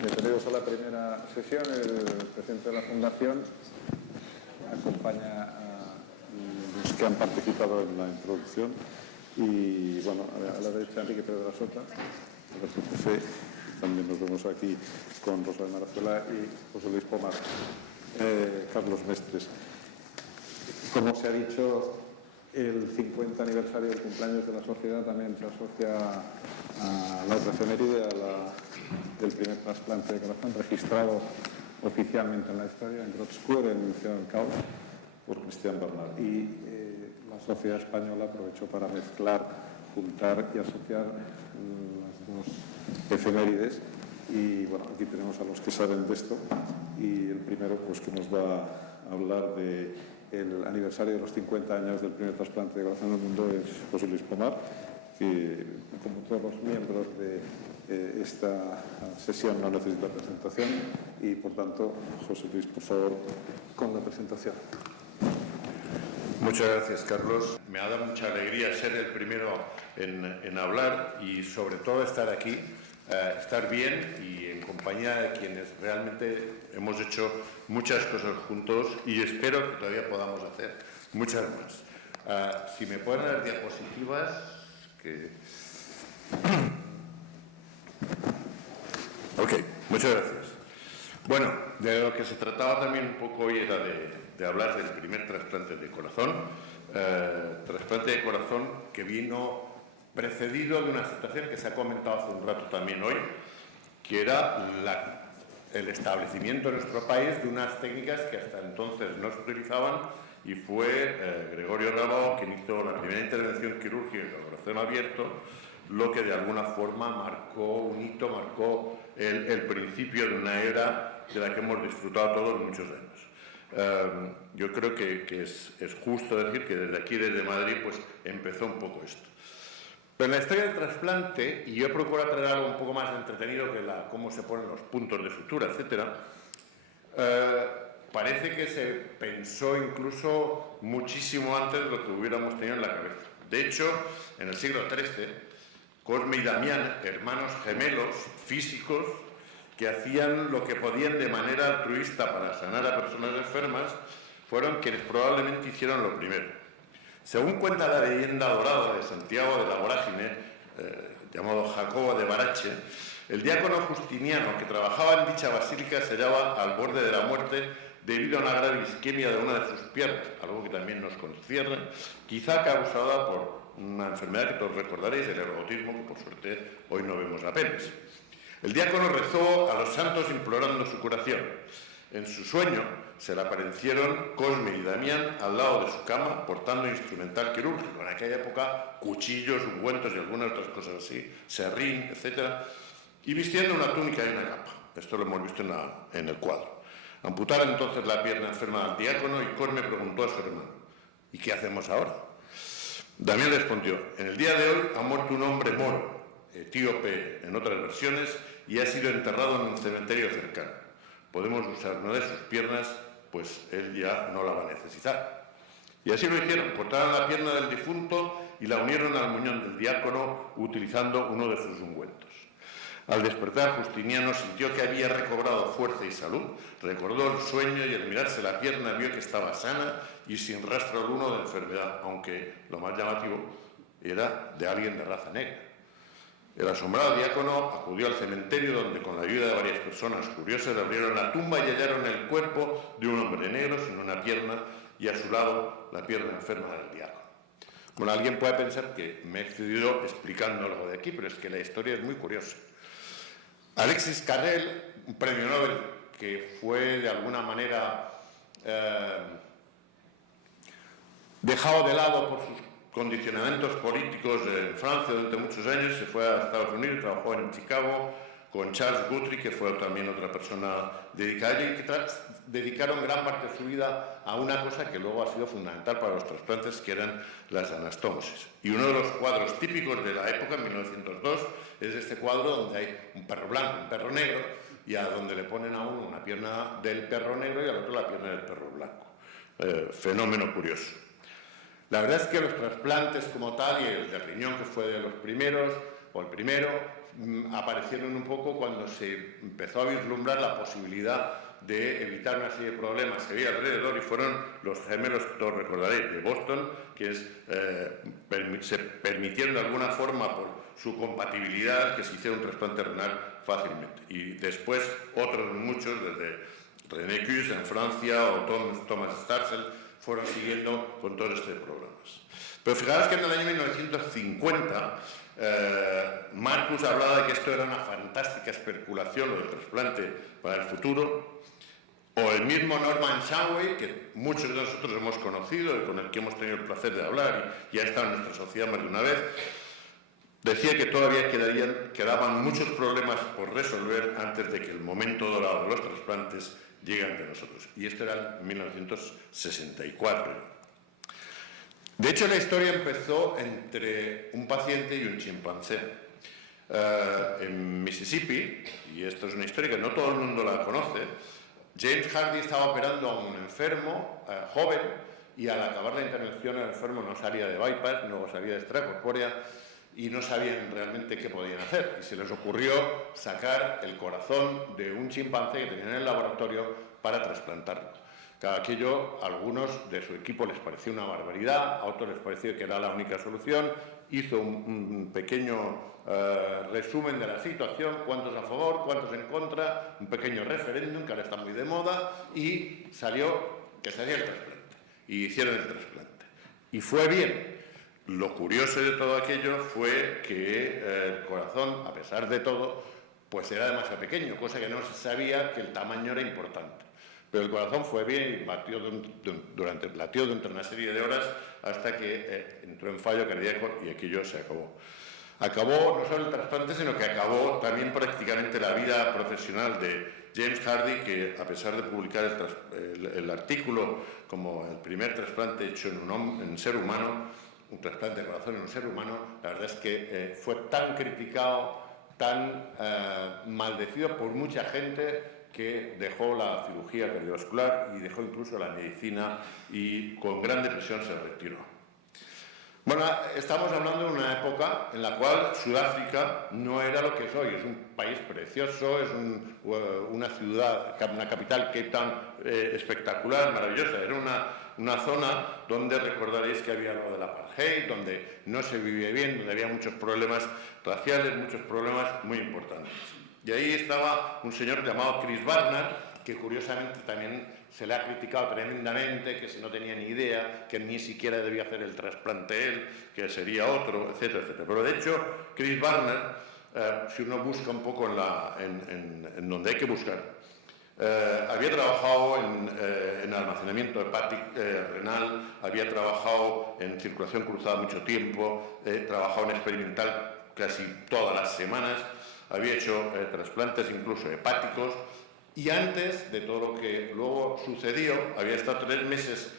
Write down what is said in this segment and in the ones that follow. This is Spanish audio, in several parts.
Bienvenidos a la primera sesión. El presidente de la Fundación acompaña a los que han participado en la introducción. Y bueno, a la derecha Enrique Pérez de la Sota, el jefe. También nos vemos aquí con Rosa de Marazuela y José Luis Pomar, Carlos Mestres. Como se ha dicho, el 50 aniversario del cumpleaños de la sociedad también se asocia a la otra efeméride, del primer trasplante de corazón registrado oficialmente en la historia, en Grotskur, en Ciudad del Cabo, por Cristian Bernal. Y la sociedad española aprovechó para mezclar, juntar y asociar las dos efemérides. Y bueno, aquí tenemos a los que saben de esto. Y el primero, pues, que nos va a hablar del aniversario de los 50 años del primer trasplante de corazón en el mundo es José Luis Pomar, que, como todos los miembros de esta sesión, no necesita presentación. Y, por tanto, José Luis, por favor, con la presentación. Muchas gracias, Carlos. Me ha dado mucha alegría ser el primero en hablar y, sobre todo, estar aquí, estar bien y en compañía de quienes realmente hemos hecho muchas cosas juntos y espero que todavía podamos hacer muchas más. Si me pueden dar diapositivas, Ok, muchas gracias. Bueno, de lo que se trataba también un poco hoy era de hablar del primer trasplante de corazón. Trasplante de corazón que vino precedido de una situación que se ha comentado hace un rato también hoy, que era el establecimiento en nuestro país de unas técnicas que hasta entonces no se utilizaban, y fue Gregorio Rábago quien hizo la primera intervención quirúrgica de corazón abierto, lo que de alguna forma marcó un hito, marcó el principio de una era de la que hemos disfrutado todos muchos años. Yo creo que es justo decir que desde aquí, desde Madrid, pues empezó un poco esto. Pero en la historia del trasplante, y yo procuro traer algo un poco más entretenido que cómo se ponen los puntos de sutura, etcétera, parece que se pensó incluso muchísimo antes de lo que hubiéramos tenido en la cabeza. De hecho, en el siglo XIII, Cosme y Damián, hermanos gemelos físicos, que hacían lo que podían de manera altruista para sanar a personas enfermas, fueron quienes probablemente hicieron lo primero. Según cuenta la leyenda dorada de Santiago de la Vorágine, llamado Jacobo de Barache, el diácono Justiniano, que trabajaba en dicha basílica, se hallaba al borde de la muerte debido a una grave isquemia de una de sus piernas, algo que también nos concierne, quizá causada por una enfermedad que todos recordaréis, el ergotismo, que por suerte hoy no vemos apenas. El diácono rezó a los santos implorando su curación. En su sueño se le aparecieron Cosme y Damián al lado de su cama, portando instrumental quirúrgico, en aquella época cuchillos, ungüentos y algunas otras cosas así, serrín, etc., y vistiendo una túnica y una capa. Esto lo hemos visto en el cuadro. Amputaron entonces la pierna enferma al diácono y Cosme preguntó a su hermano: ¿y qué hacemos ahora? Damián respondió: en el día de hoy ha muerto un hombre moro, etíope en otras versiones, y ha sido enterrado en un cementerio cercano. Podemos usar una de sus piernas, pues él ya no la va a necesitar. Y así lo hicieron, cortaron la pierna del difunto y la unieron al muñón del diácono utilizando uno de sus ungüentos. Al despertar, Justiniano sintió que había recobrado fuerza y salud, recordó el sueño y al mirarse la pierna vio que estaba sana y sin rastro alguno de enfermedad, aunque lo más llamativo era de alguien de raza negra. El asombrado diácono acudió al cementerio donde, con la ayuda de varias personas curiosas, abrieron la tumba y hallaron el cuerpo de un hombre negro sin una pierna y a su lado la pierna enferma del diácono. Bueno, alguien puede pensar que me he excedido explicando algo de aquí, pero es que la historia es muy curiosa. Alexis Carrel, un premio Nobel que fue de alguna manera dejado de lado por sus condicionamientos políticos en Francia durante muchos años, se fue a Estados Unidos, trabajó en Chicago con Charles Guthrie, que fue también otra persona dedicada a ello, y que dedicaron gran parte de su vida a una cosa que luego ha sido fundamental para los trasplantes, que eran las anastomosis. Y uno de los cuadros típicos de la época, en 1902, es este cuadro donde hay un perro blanco, un perro negro, y a donde le ponen a uno una pierna del perro negro y al otro la pierna del perro blanco. Fenómeno curioso. La verdad es que los trasplantes como tal, y el de riñón, que fue de los primeros, o el primero, aparecieron un poco cuando se empezó a vislumbrar la posibilidad de evitar una serie de problemas que había alrededor, y fueron los gemelos, que todos recordaréis, de Boston, que se permitieron de alguna forma, por su compatibilidad, que se hiciera un trasplante renal fácilmente. Y después otros muchos, desde René Cusse en Francia o Thomas Starzl, fueron siguiendo con todos estos programas. Pero fijaros que en el año 1950 Marcus hablaba de que esto era una fantástica especulación, lo del trasplante para el futuro, o el mismo Norman Shanway, que muchos de nosotros hemos conocido y con el que hemos tenido el placer de hablar y ha estado en nuestra sociedad más de una vez, decía que todavía quedaban muchos problemas por resolver antes de que el momento dorado de los trasplantes llegue ante nosotros. Y esto era en 1964. De hecho, la historia empezó entre un paciente y un chimpancé. En Mississippi, y esto es una historia que no todo el mundo la conoce, James Hardy estaba operando a un enfermo joven, y al acabar la intervención el enfermo no salía de bypass, no salía de extracorpórea, y no sabían realmente qué podían hacer. Y se les ocurrió sacar el corazón de un chimpancé que tenían en el laboratorio para trasplantarlo. Aquello, a algunos de su equipo les pareció una barbaridad, a otros les pareció que era la única solución. Hizo un pequeño resumen de la situación, cuántos a favor, cuántos en contra, un pequeño referéndum que ahora está muy de moda, y salió que se hacía el trasplante. Y hicieron el trasplante. Y fue bien. Lo curioso de todo aquello fue que el corazón, a pesar de todo, pues era demasiado pequeño, cosa que no se sabía que el tamaño era importante. Pero el corazón fue bien y latió durante una serie de horas hasta que entró en fallo cardíaco y aquello se acabó. Acabó no solo el trasplante, sino que acabó también prácticamente la vida profesional de James Hardy, que a pesar de publicar el artículo como el primer trasplante hecho en un ser humano, un trasplante de corazón en un ser humano, la verdad es que fue tan criticado, tan maldecido por mucha gente, que dejó la cirugía cardiovascular y dejó incluso la medicina, y con gran depresión se retiró. Bueno, estamos hablando de una época en la cual Sudáfrica no era lo que es hoy. Es un país precioso, es una ciudad, una capital, Cape Town, espectacular, maravillosa. Era una zona donde recordaréis que había lo del apartheid, donde no se vivía bien, donde había muchos problemas raciales, muchos problemas muy importantes. Y ahí estaba un señor llamado Chris Barnard, que curiosamente también se le ha criticado tremendamente, que si no tenía ni idea, que ni siquiera debía hacer el trasplante él, que sería otro, etcétera, etcétera. Pero de hecho, Chris Barnard, si uno busca un poco en donde hay que buscar, había trabajado en almacenamiento hepático renal, había trabajado en circulación cruzada mucho tiempo, trabajado en experimental casi todas las semanas, había hecho trasplantes incluso hepáticos, y antes de todo lo que luego sucedió, había estado 3 meses,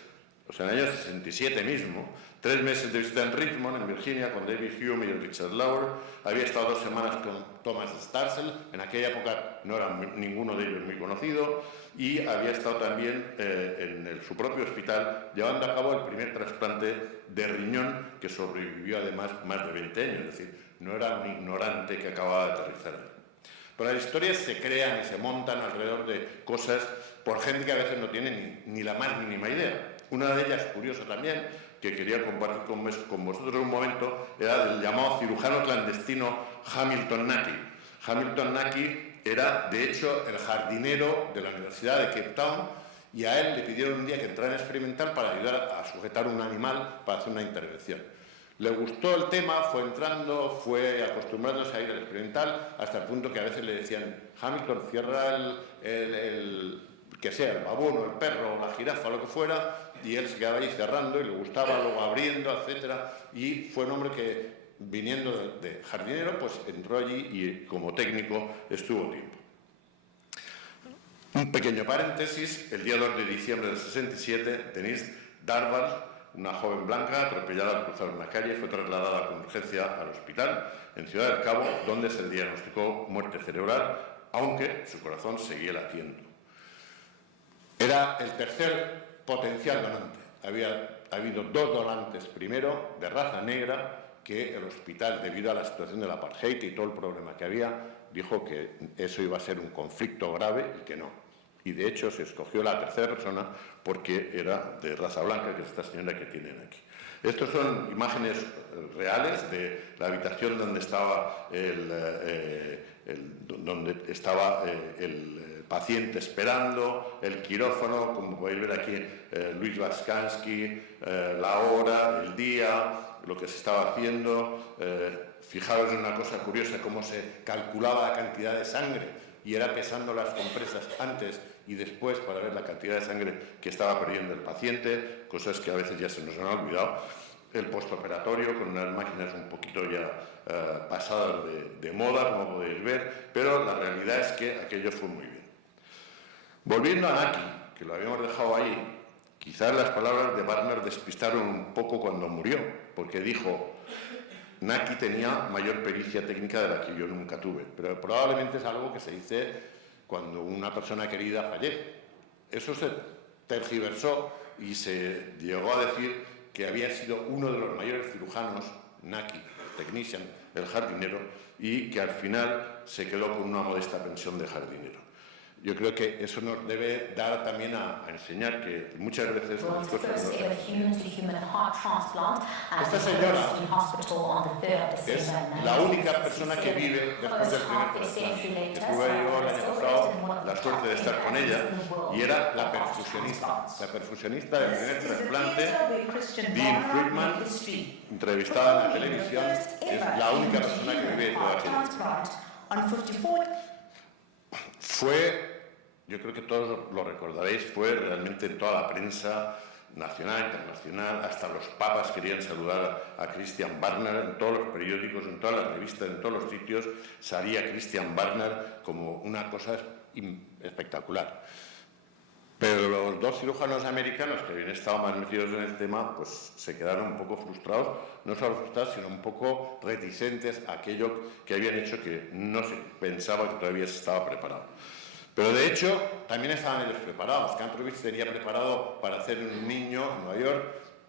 o sea, en el año 67 mismo, 3 meses de visita en Richmond, en Virginia, con David Hume y Richard Lauer. Había estado 2 semanas con Thomas Starzl, en aquella época no era ninguno de ellos muy conocido, y había estado también en su propio hospital llevando a cabo el primer trasplante de riñón, que sobrevivió además más de 20 años, es decir, no era un ignorante que acababa de aterrizar. Pero las historias se crean y se montan alrededor de cosas por gente que a veces no tiene ni la más mínima idea. Una de ellas, curiosa también, que quería compartir con vosotros en un momento, era del llamado cirujano clandestino Hamilton Nackie. Hamilton Nackie era, de hecho, el jardinero de la Universidad de Cape Town, y a él le pidieron un día que entrara en experimental para ayudar a sujetar un animal para hacer una intervención. Le gustó el tema, fue entrando, fue acostumbrándose a ir al experimental, hasta el punto que a veces le decían: Hamilton, cierra el que sea, el babuino, el perro, la jirafa, lo que fuera, y él se quedaba ahí cerrando, y le gustaba, luego abriendo, etcétera, y fue un hombre que, viniendo de jardinero, pues entró allí y como técnico estuvo tiempo. Un pequeño paréntesis: el día 2 de diciembre del 67, Denise Darvall, una joven blanca atropellada al cruzar una calle, fue trasladada con urgencia al hospital en Ciudad del Cabo, donde se le diagnosticó muerte cerebral, aunque su corazón seguía latiendo. Era el tercer potencial donante. Había habido 2 donantes primero, de raza negra, que el hospital, debido a la situación del apartheid y todo el problema que había, dijo que eso iba a ser un conflicto grave y que no. Y de hecho se escogió la tercera persona porque era de raza blanca, que es esta señora que tienen aquí. Estas son imágenes reales de la habitación donde estaba el paciente esperando, el quirófano, como podéis ver aquí, Luis Vaskansky, la hora, el día, lo que se estaba haciendo. Fijaros en una cosa curiosa, cómo se calculaba la cantidad de sangre y era pesando las compresas antes y después para ver la cantidad de sangre que estaba perdiendo el paciente, cosas que a veces ya se nos han olvidado. El postoperatorio con unas máquinas un poquito ya pasadas de moda, como podéis ver, pero la realidad es que aquello fue muy bien. Volviendo a Naki, que lo habíamos dejado ahí, quizás las palabras de Barnard despistaron un poco cuando murió, porque dijo: Naki tenía mayor pericia técnica de la que yo nunca tuve, pero probablemente es algo que se dice cuando una persona querida fallece. Eso se tergiversó y se llegó a decir que había sido uno de los mayores cirujanos, Naki, el technician, el jardinero, y que al final se quedó con una modesta pensión de jardinero. Yo creo que eso nos debe dar también a enseñar que muchas veces las cosas no. Esta señora es la única persona que vive después del primer trasplante, que tuve yo el año pasado la suerte de estar con ella, y era la perfusionista del primer trasplante, Dean Friedman, entrevistada en la televisión. Es la única persona que vive toda aquella. Fue, yo creo que todos lo recordaréis, fue realmente en toda la prensa nacional, internacional, hasta los papas querían saludar a Christian Barnard, en todos los periódicos, en todas las revistas, en todos los sitios salía Christian Barnard como una cosa espectacular. Pero los dos cirujanos americanos que habían estado más metidos en el tema, pues se quedaron un poco frustrados, no solo frustrados, sino un poco reticentes a aquello que habían hecho, que no se pensaba que todavía se estaba preparado. Pero de hecho, también estaban ellos preparados. Cantrubitz tenía preparado para hacer un niño en Nueva York,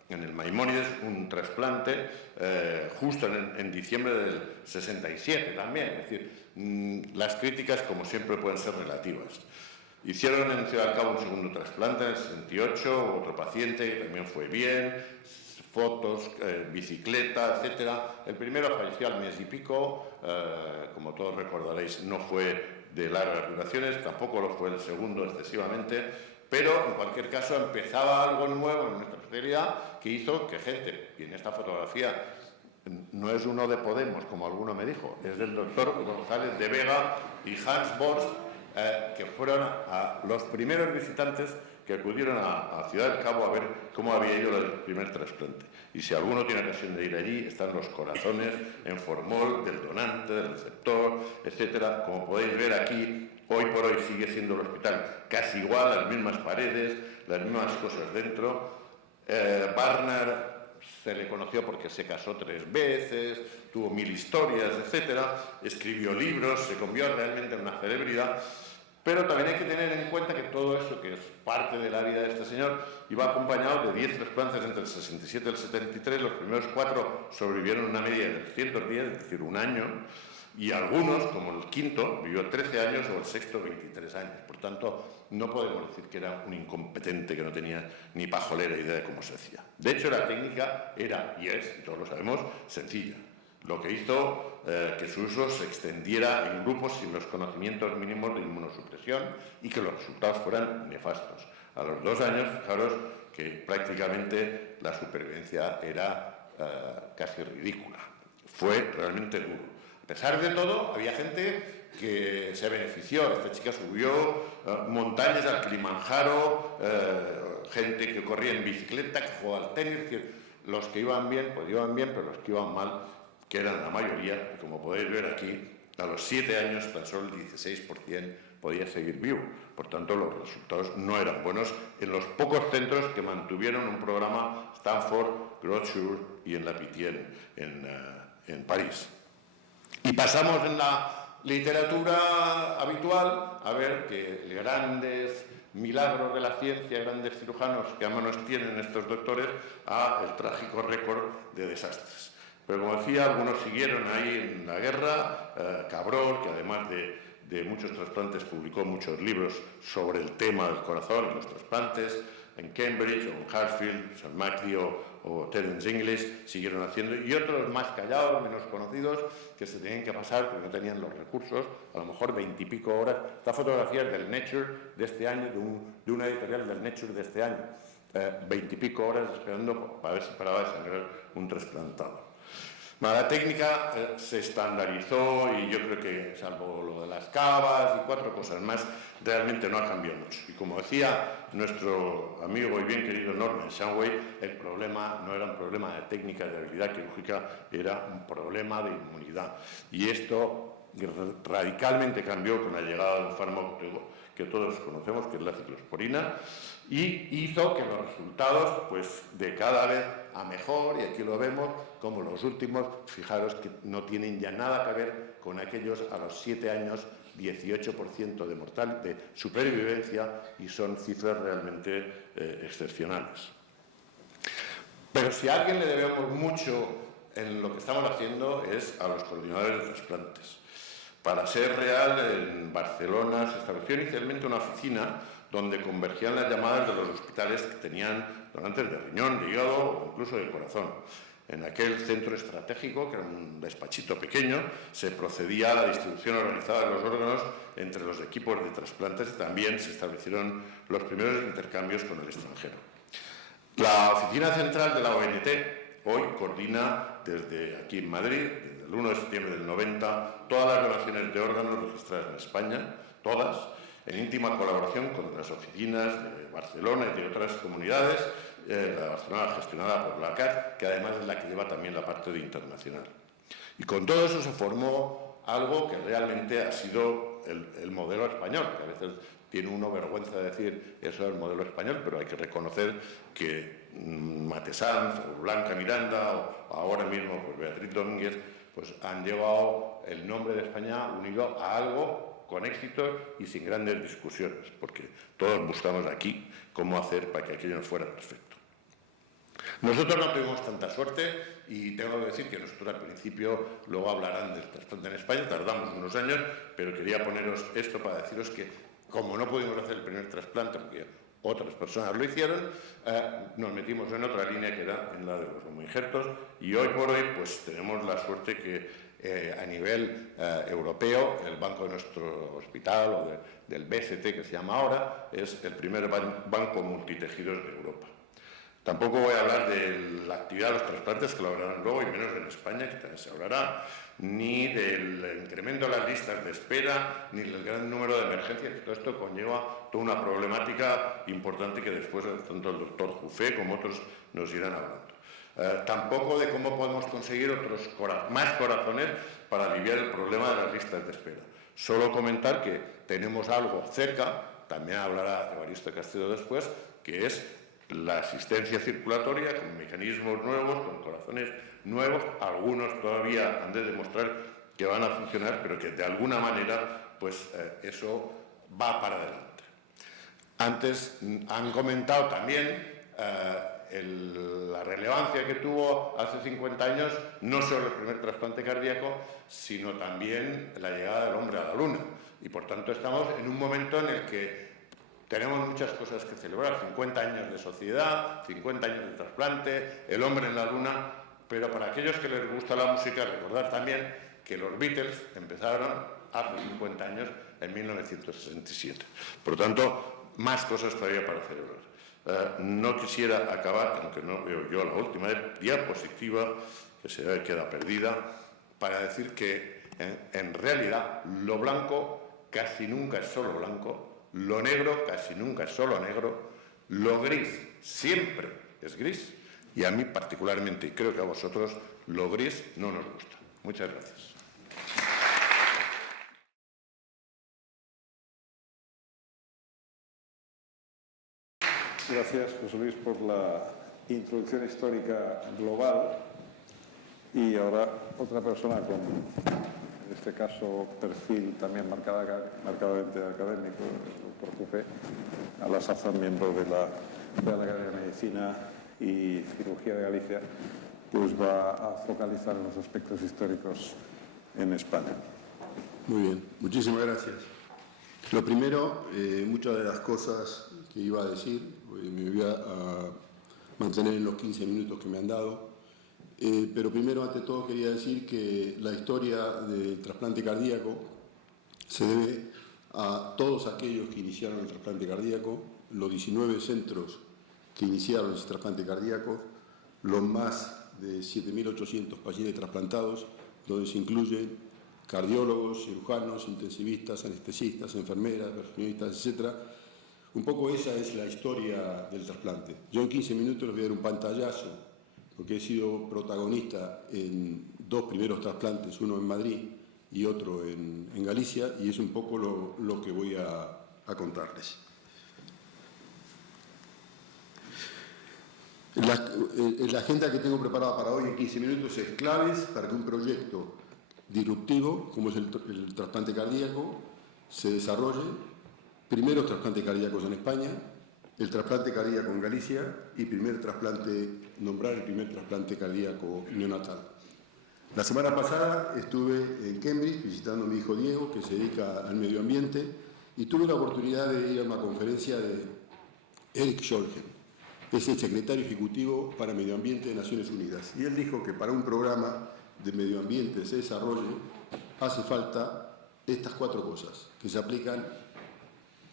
en el Maimónides, un trasplante, justo en diciembre del 67 también. Es decir, las críticas, como siempre, pueden ser relativas. Hicieron en Ciudad del Cabo un segundo trasplante en el 68, otro paciente que también fue bien, fotos, bicicleta, etc. El primero falleció al mes y pico, como todos recordaréis, no fue de largas duraciones, tampoco lo fue el segundo excesivamente, pero en cualquier caso empezaba algo nuevo en nuestra especialidad que hizo que gente, y en esta fotografía no es uno de Podemos, como alguno me dijo, es del doctor González de Vega y Hans Borst, que fueron los primeros visitantes que acudieron a Ciudad del Cabo a ver cómo había ido el primer trasplante. Y si alguno tiene ocasión de ir allí, están los corazones en formol del donante, del receptor, etcétera. Como podéis ver aquí, hoy por hoy sigue siendo el hospital casi igual, las mismas paredes, las mismas cosas dentro. Barnard se le conoció porque se casó 3 veces, tuvo 1000 historias, etcétera. Escribió libros, se convirtió realmente en una celebridad. Pero también hay que tener en cuenta que todo eso, que es parte de la vida de este señor, iba acompañado de 10 trasplantes entre el 67 y el 73. Los primeros 4 sobrevivieron una media de 300 días, es decir, un año, y algunos, como el quinto, vivió 13 años o el sexto 23 años. Por tanto, no podemos decir que era un incompetente que no tenía ni pajolera idea de cómo se hacía. De hecho, la técnica era, y es, y todos lo sabemos, sencilla. Lo que hizo que su uso se extendiera en grupos sin los conocimientos mínimos de inmunosupresión y que los resultados fueran nefastos. A los 2 años, fijaros que prácticamente la supervivencia era casi ridícula. Fue realmente duro. A pesar de todo, había gente que se benefició. Esta chica subió montañas al Kilimanjaro, gente que corría en bicicleta, que jugaba al tenis. Los que iban bien, pues iban bien, pero los que iban mal, que eran la mayoría, y como podéis ver aquí, a los 7 años tan solo el 16% podía seguir vivo. Por tanto, los resultados no eran buenos en los pocos centros que mantuvieron un programa Stanford, Grosvenor y en la Pitié, en París. Y pasamos en la literatura habitual a ver que grandes milagros de la ciencia, grandes cirujanos que a manos tienen estos doctores, a el trágico récord de desastres. Pero como decía, algunos siguieron ahí en la guerra. Cabrol, que además de muchos trasplantes publicó muchos libros sobre el tema del corazón y los trasplantes. En Cambridge, o en Hartfield, St. Mackley o Terence English siguieron haciendo, y otros más callados, menos conocidos, que se tenían que pasar porque no tenían los recursos, a lo mejor 20 y pico horas. Esta fotografía es del Nature de este año, de una editorial del Nature de este año. 20 y pico horas esperando para ver si paraba de sangrar un trasplantado. La técnica se estandarizó y yo creo que, salvo lo de las cavas y 4 cosas más, realmente no ha cambiado mucho. Y como decía nuestro amigo y bien querido Norman Shanway, el problema no era un problema de técnica, de habilidad quirúrgica, era un problema de inmunidad. Y esto radicalmente cambió con la llegada de un fármaco que todos conocemos, que es la ciclosporina, y hizo que los resultados, pues, de cada vez a mejor, y aquí lo vemos, como los últimos, fijaros que no tienen ya nada que ver con aquellos a los 7 años, 18% de supervivencia, y son cifras realmente excepcionales. Pero si a alguien le debemos mucho en lo que estamos haciendo es a los coordinadores de trasplantes. Para ser real, en Barcelona se estableció inicialmente una oficina donde convergían las llamadas de los hospitales que tenían donantes de riñón, de hígado o incluso de corazón. En aquel centro estratégico, que era un despachito pequeño, se procedía a la distribución organizada de los órganos entre los equipos de trasplantes y también se establecieron los primeros intercambios con el extranjero. La oficina central de la ONT hoy coordina desde aquí en Madrid, desde el 1 de septiembre del 90, todas las donaciones de órganos registradas en España, todas, en íntima colaboración con las oficinas de Barcelona y de otras comunidades, la de Barcelona gestionada por la CAT, que además es la que lleva también la parte de internacional. Y con todo eso se formó algo que realmente ha sido el modelo español, que a veces tiene uno vergüenza de decir eso es el modelo español, pero hay que reconocer que Matesanz o Blanca Miranda o ahora mismo pues Beatriz Domínguez pues han llevado el nombre de España unido a algo con éxito y sin grandes discusiones, porque todos buscamos aquí cómo hacer para que aquello no fuera perfecto. Nosotros no tuvimos tanta suerte y tengo que decir que nosotros al principio, luego hablarán del trasplante en España, tardamos unos años, pero quería poneros esto para deciros que como no pudimos hacer el primer trasplante, porque otras personas lo hicieron, nos metimos en otra línea que era en la de los homoinjertos y hoy por hoy pues tenemos la suerte que a nivel europeo, el banco de nuestro hospital o del BST que se llama ahora, es el primer banco multitejidos de Europa. Tampoco voy a hablar de la actividad de los trasplantes, que lo hablarán luego, y menos en España, que también se hablará, ni del incremento de las listas de espera, ni del gran número de emergencias, que todo esto conlleva toda una problemática importante que después tanto el doctor Jufé como otros nos irán hablando. Tampoco de cómo podemos conseguir más corazones para aliviar el problema de las listas de espera. Solo comentar que tenemos algo cerca, también hablará Evaristo Castedo después, que es la asistencia circulatoria con mecanismos nuevos, con corazones nuevos, algunos todavía han de demostrar que van a funcionar, pero que de alguna manera pues eso va para adelante. Antes han comentado también la relevancia que tuvo hace 50 años, no solo el primer trasplante cardíaco, sino también la llegada del hombre a la Luna. Y por tanto estamos en un momento en el que tenemos muchas cosas que celebrar, 50 años de sociedad, 50 años de trasplante, el hombre en la Luna, pero para aquellos que les gusta la música, recordar también que los Beatles empezaron hace 50 años, en 1967. Por lo tanto, más cosas todavía para celebrar. No quisiera acabar, aunque no veo yo la última diapositiva, que se queda perdida, para decir que en realidad lo blanco casi nunca es solo blanco, lo negro casi nunca es solo negro, lo gris siempre es gris, y a mí particularmente, y creo que a vosotros, lo gris no nos gusta. Muchas gracias. Gracias, José Luis, por la introducción histórica global. Y ahora otra persona con, en este caso, perfil también marcadamente académico, el doctor Jufé, a la sazón miembro de la Academia de Medicina y Cirugía de Galicia, pues va a focalizar en los aspectos históricos en España. Muy bien, muchísimas gracias. Lo primero, muchas de las cosas que iba a decir, me voy a mantener en los 15 minutos que me han dado, pero primero, ante todo, quería decir que la historia del trasplante cardíaco se debe a todos aquellos que iniciaron el trasplante cardíaco, los 19 centros que iniciaron ese trasplante cardíaco, los más de 7.800 pacientes trasplantados, donde se incluyen cardiólogos, cirujanos, intensivistas, anestesistas, enfermeras, perfusionistas, etc. Un poco esa es la historia del trasplante. Yo en 15 minutos les voy a dar un pantallazo, porque he sido protagonista en dos primeros trasplantes, uno en Madrid y otro en Galicia, y es un poco lo que voy a contarles. La agenda que tengo preparada para hoy en 15 minutos es claves para que un proyecto disruptivo, como es el trasplante cardíaco, se desarrolle. Primeros trasplantes cardíacos en España, el trasplante cardíaco en Galicia y nombrar el primer trasplante cardíaco neonatal. La semana pasada estuve en Cambridge visitando a mi hijo Diego, que se dedica al medio ambiente, y tuve la oportunidad de ir a una conferencia de Eric Scholgen, que es el secretario ejecutivo para Medio Ambiente de Naciones Unidas. Y él dijo que para un programa de medio ambiente se desarrolle, hace falta estas 4 cosas, que se aplican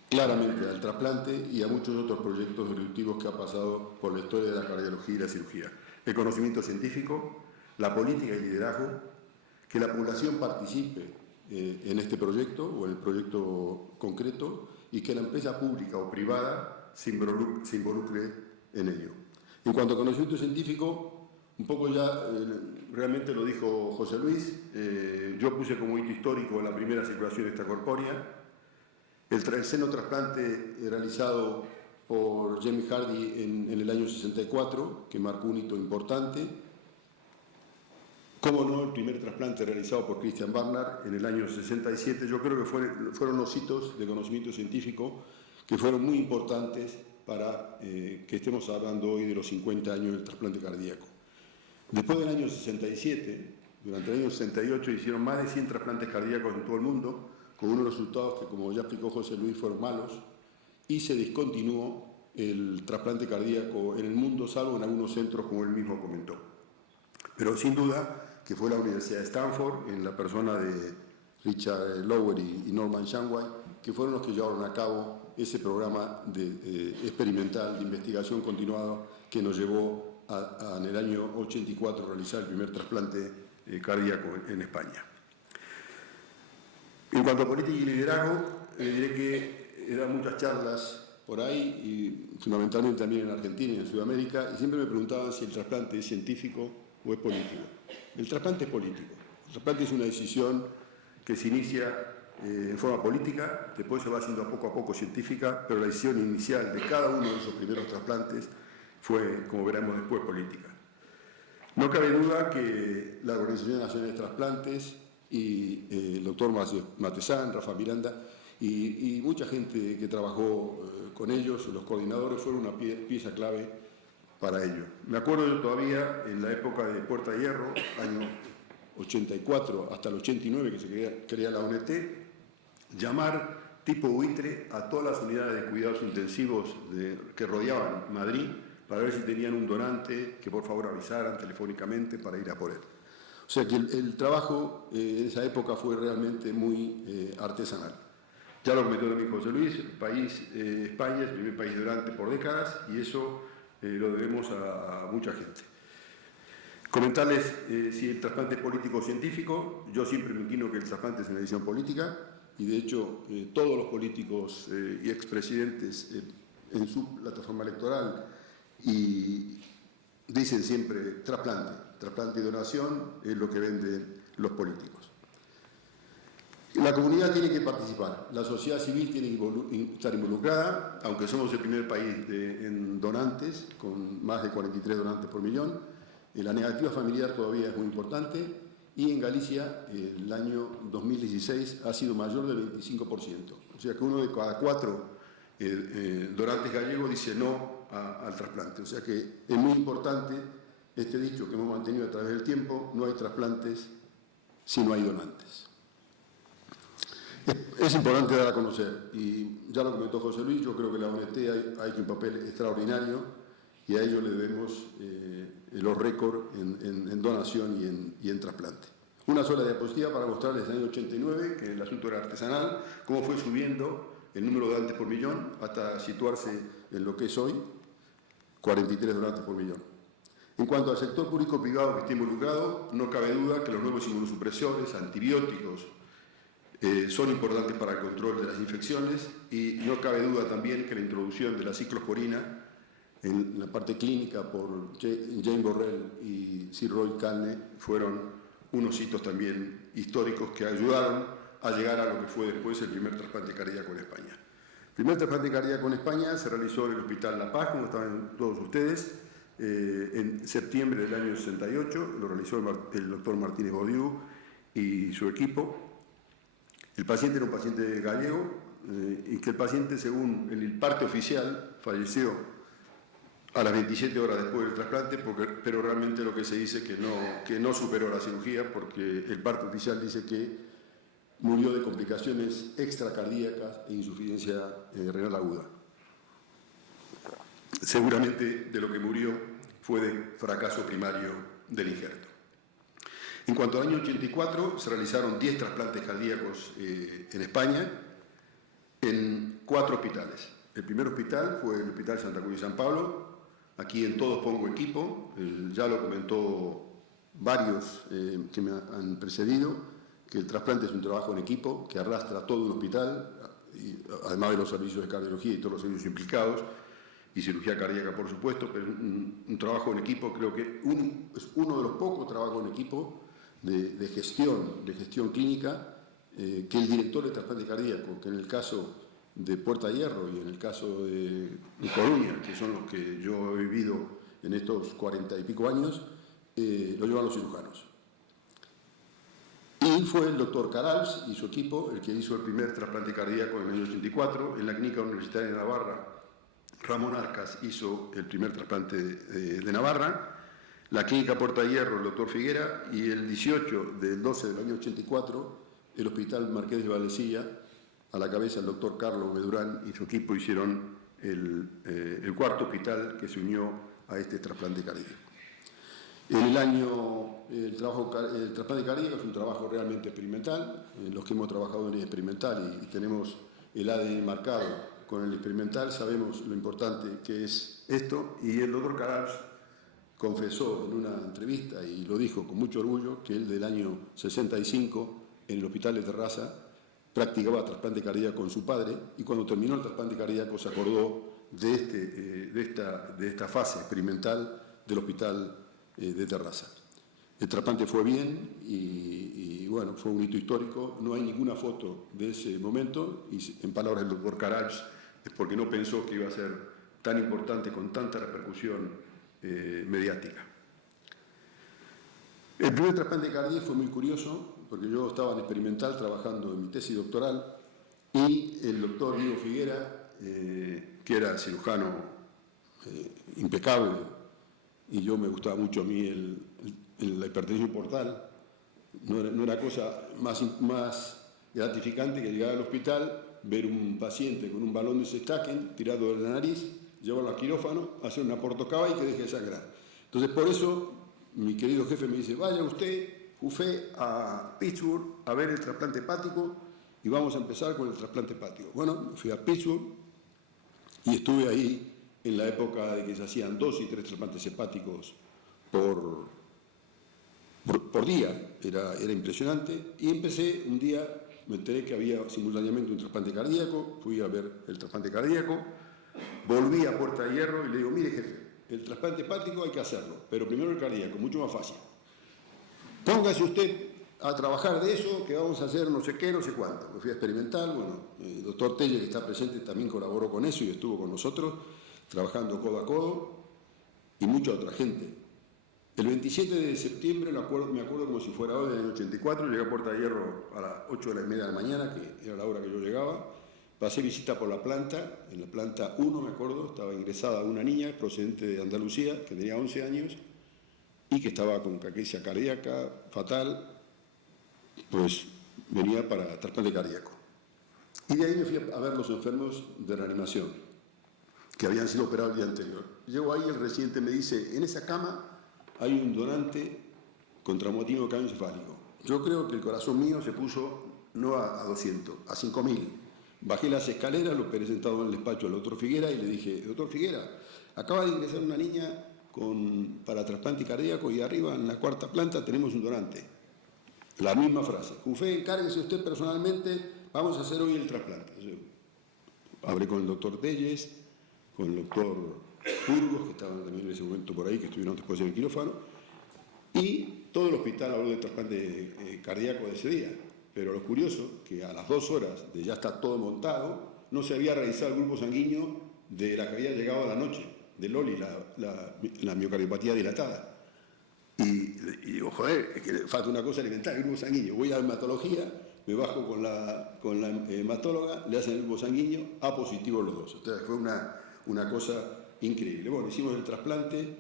claramente al trasplante y a muchos otros proyectos disruptivos que ha pasado por la historia de la cardiología y la cirugía. El conocimiento científico, la política y liderazgo, que la población participe en este proyecto o en el proyecto concreto y que la empresa pública o privada se involucre en ello. En cuanto a conocimiento científico, un poco ya realmente lo dijo José Luis, yo puse como hito histórico la primera circulación extracorpórea, el seno trasplante realizado por Jamie Hardy en el año 64, que marcó un hito importante. Cómo no, el primer trasplante realizado por Christian Barnard en el año 67, yo creo que fueron los hitos de conocimiento científico que fueron muy importantes para que estemos hablando hoy de los 50 años del trasplante cardíaco. Después del año 67, durante el año 68, hicieron más de 100 trasplantes cardíacos en todo el mundo, con unos resultados que, como ya explicó José Luis, fueron malos, y se discontinuó el trasplante cardíaco en el mundo, salvo en algunos centros, como él mismo comentó. Pero sin duda que fue la Universidad de Stanford, en la persona de Richard Lower y Norman Shanway, que fueron los que llevaron a cabo ese programa experimental de investigación continuada que nos llevó en el año 84 a realizar el primer trasplante cardíaco en España. En cuanto a política y liderazgo, diré que he dado muchas charlas por ahí, y fundamentalmente también en Argentina y en Sudamérica, y siempre me preguntaban si el trasplante es científico o es político. El trasplante es político. El trasplante es una decisión que se inicia en forma política, después se va haciendo poco a poco científica, pero la decisión inicial de cada uno de esos primeros trasplantes fue, como veremos después, política. No cabe duda que la Organización Nacional de Trasplantes y el doctor Matesán, Rafa Miranda y mucha gente que trabajó con ellos, los coordinadores, fueron una pieza clave para ello. Me acuerdo yo todavía en la época de Puerta de Hierro, año 84 hasta el 89 que se crea la ONT, llamar tipo buitre a todas las unidades de cuidados intensivos que rodeaban Madrid para ver si tenían un donante, que por favor avisaran telefónicamente para ir a por él. O sea que el trabajo en esa época fue realmente muy artesanal. Ya lo comentó también José Luis, España es el primer país donante por décadas y eso lo debemos a mucha gente. Comentarles si el trasplante es político o científico. Yo siempre me inclino que el trasplante es una decisión política y de hecho todos los políticos y expresidentes en su plataforma electoral y dicen siempre trasplante y donación es lo que venden los políticos. La comunidad tiene que participar, la sociedad civil tiene que estar involucrada, aunque somos el primer país en donantes, con más de 43 donantes por millón. La negativa familiar todavía es muy importante y en Galicia el año 2016 ha sido mayor del 25%. O sea que uno de cada 4 donantes gallegos dice no al trasplante. O sea que es muy importante este dicho que hemos mantenido a través del tiempo: no hay trasplantes si no hay donantes. Es importante dar a conocer, y ya lo comentó José Luis, yo creo que la ONT ha hecho un papel extraordinario y a ello le debemos los récords en donación y en trasplante. Una sola diapositiva para mostrarles el año 89, que el asunto era artesanal, cómo fue subiendo el número de donantes por millón hasta situarse en lo que es hoy, 43 donantes por millón. En cuanto al sector público-privado que está involucrado, no cabe duda que los nuevos inmunosupresores, antibióticos, son importantes para el control de las infecciones, y no cabe duda también que la introducción de la ciclosporina en la parte clínica por Jane Borrell y Sir Roy Calne fueron unos hitos también históricos que ayudaron a llegar a lo que fue después el primer trasplante cardíaco en España. El primer trasplante cardíaco en España se realizó en el Hospital La Paz, como estaban todos ustedes, en septiembre del año 68, lo realizó el doctor Martínez Bodiu y su equipo. El paciente era un paciente gallego y que el paciente, según el parte oficial, falleció a las 27 horas después del trasplante, pero realmente lo que se dice que no superó la cirugía, porque el parte oficial dice que murió de complicaciones extracardíacas e insuficiencia renal aguda. Seguramente de lo que murió fue de fracaso primario del injerto. En cuanto al año 84, se realizaron 10 trasplantes cardíacos en España, en 4 hospitales. El primer hospital fue el Hospital Santa Cruz de San Pablo. Aquí en todos pongo equipo, ya lo comentó varios que me han precedido, que el trasplante es un trabajo en equipo que arrastra todo un hospital, y, además de los servicios de cardiología y todos los servicios implicados, y cirugía cardíaca, por supuesto, pero un trabajo en equipo. Creo que es uno de los pocos trabajos en equipo de gestión clínica, que el director de trasplante cardíaco, que en el caso de Puerta de Hierro y en el caso de Coruña, que son los que yo he vivido en estos 40 y pico años, lo llevan los cirujanos. Y fue el doctor Carals y su equipo el que hizo el primer trasplante cardíaco en el año 84. En la Clínica Universitaria de Navarra, Ramón Arcas hizo el primer trasplante de Navarra. La Clínica Puerta de Hierro, el doctor Figuera, y el 18 del 12 del año 84, el Hospital Marqués de Valdecilla, a la cabeza el doctor Carlos Bedurán y su equipo hicieron el cuarto hospital que se unió a este trasplante cardíaco. El trasplante cardíaco es un trabajo realmente experimental. Los que hemos trabajado en el experimental y tenemos el ADN marcado con el experimental sabemos lo importante que es esto, y el doctor Carals confesó en una entrevista, y lo dijo con mucho orgullo, que él del año 65 en el Hospital de Terrassa practicaba trasplante cardíaco con su padre, y cuando terminó el trasplante cardíaco se acordó de esta fase experimental del Hospital de Terrassa. El trasplante fue bien y bueno, fue un hito histórico. No hay ninguna foto de ese momento, y en palabras del doctor Carals, es porque no pensó que iba a ser tan importante con tanta repercusión mediática. El primer trasplante cardíaco fue muy curioso, porque yo estaba en experimental trabajando en mi tesis doctoral, y el doctor Diego Figuera, que era cirujano impecable, y yo me gustaba mucho a mí la hipertensión portal, no era cosa más gratificante que llegar al hospital, ver un paciente con un balón de Sestaken tirado de la nariz, llevarlo al quirófano, hacer una portocava y que deje de sangrar. Entonces, por eso, mi querido jefe me dice: vaya usted, Jufé, a Pittsburgh a ver el trasplante hepático y vamos a empezar con el trasplante hepático. Bueno, fui a Pittsburgh y estuve ahí en la época de que se hacían 2 y 3 trasplantes hepáticos por día, era impresionante, y empecé un día, me enteré que había simultáneamente un trasplante cardíaco, fui a ver el trasplante cardíaco, volví a Puerta de Hierro y le digo: mire jefe, el trasplante hepático hay que hacerlo, pero primero el cardíaco, mucho más fácil. Póngase usted a trabajar de eso, que vamos a hacer no sé qué, no sé cuánto. Lo fui a experimentar, bueno, el doctor Telle, que está presente, también colaboró con eso y estuvo con nosotros, trabajando codo a codo, y mucha otra gente. El 27 de septiembre, me acuerdo como si fuera hoy, del año 84, llegué a Puerta de Hierro a las 8:30 de la mañana, que era la hora que yo llegaba. Pasé visita por la planta, en la planta 1 me acuerdo, estaba ingresada una niña procedente de Andalucía, que tenía 11 años, y que estaba con caquesia cardíaca fatal, pues venía para trasplante cardíaco. Y de ahí me fui a ver los enfermos de reanimación, que habían sido operados el día anterior. Llego ahí, el residente me dice, en esa cama hay un donante con traumatismo craneoencefálico. Yo creo que el corazón mío se puso no a 200, a 5000. Bajé las escaleras, lo presentado en el despacho al doctor Figuera y le dije, doctor Figuera, acaba de ingresar una niña para trasplante cardíaco y arriba en la 4ª planta tenemos un donante. La misma frase, Cufé, encárguese usted personalmente, vamos a hacer hoy el trasplante. Hablé con el doctor Telles, con el doctor Burgos, que estaban también en ese momento por ahí, que estuvieron después en el quirófano, y todo el hospital habló de trasplante cardíaco de ese día. Pero lo curioso, que a las 2 horas de ya estar todo montado, no se había realizado el grupo sanguíneo de la que había llegado a la noche, de Loli, la miocardiopatía dilatada. Y digo, joder, es que falta una cosa elemental, el grupo sanguíneo. Voy a la hematología, me bajo con la hematóloga, le hacen el grupo sanguíneo, A positivo los dos. Entonces fue una cosa increíble. Bueno, hicimos el trasplante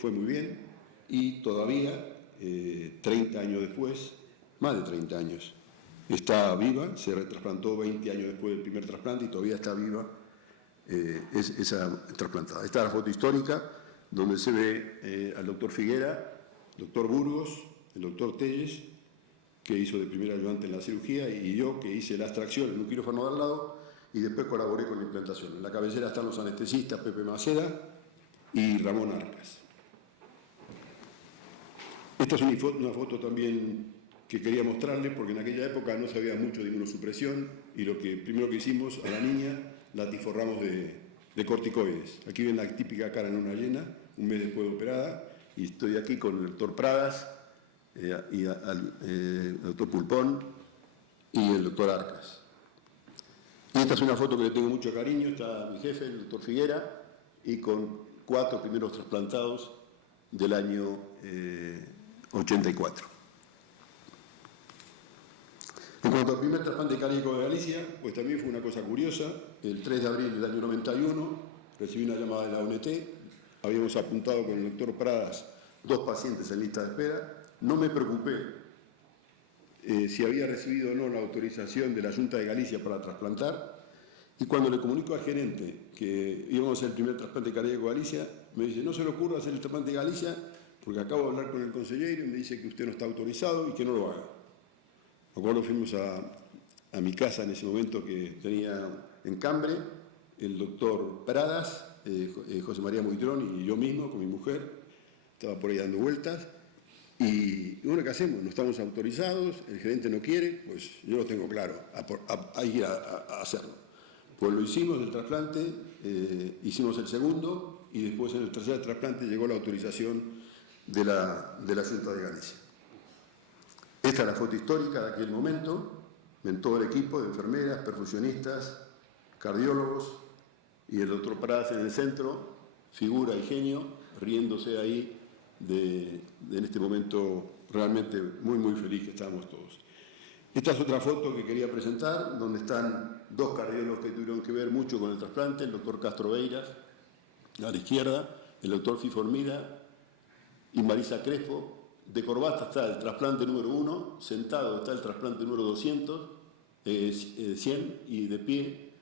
fue muy bien y todavía, 30 años después, más de 30 años, está viva, se retrasplantó 20 años después del primer trasplante y todavía está viva esa trasplantada. Esta es la foto histórica donde se ve al doctor Figuera, doctor Burgos, el doctor Telles, que hizo de primer ayudante en la cirugía, y yo, que hice la extracción en un quirófano de al lado, y después colaboré con la implantación. En la cabecera están los anestesistas Pepe Maceda y Ramón Arcas. Esta es una foto también que quería mostrarles, porque en aquella época no sabía mucho de inmunosupresión, y lo primero que hicimos a la niña, la atiforramos de corticoides. Aquí ven la típica cara en una llena, un mes después de operada, y estoy aquí con el doctor Pradas, y el doctor Pulpón y el doctor Arcas. Y esta es una foto que le tengo mucho cariño, está mi jefe, el doctor Figuera, y con 4 primeros trasplantados del año 84. En cuanto al primer trasplante cardíaco de Galicia, pues también fue una cosa curiosa. El 3 de abril del año 91 recibí una llamada de la ONT, habíamos apuntado con el doctor Pradas 2 pacientes en lista de espera. No me preocupé si había recibido o no la autorización de la Junta de Galicia para trasplantar, y cuando le comunico al gerente que íbamos a hacer el primer trasplante cardíaco de Galicia, me dice, no se le ocurra hacer el trasplante de Galicia porque acabo de hablar con el consejero y me dice que usted no está autorizado y que no lo haga. Me acuerdo, fuimos a mi casa en ese momento que tenía en Cambre, el doctor Pradas, José María Moitrón y yo mismo con mi mujer, estaba por ahí dando vueltas. Y bueno, ¿qué hacemos? No estamos autorizados, el gerente no quiere, pues yo lo tengo claro, hay que ir a hacerlo. Pues lo hicimos, el trasplante, hicimos el segundo, y después en el tercer trasplante llegó la autorización de la Junta de Galicia. Esta es la foto histórica de aquel momento, en todo el equipo de enfermeras, perfusionistas, cardiólogos, y el doctor Pradas en el centro, figura y genio, riéndose ahí en este momento realmente muy, muy feliz que estábamos todos. Esta es otra foto que quería presentar, donde están 2 cardiólogos que tuvieron que ver mucho con el trasplante, el doctor Castro Beiras, a la izquierda, el doctor Fifo Hormida y Marisa Crespo. De corbata está el trasplante número 1, sentado está el trasplante número 200, 100, y de pie,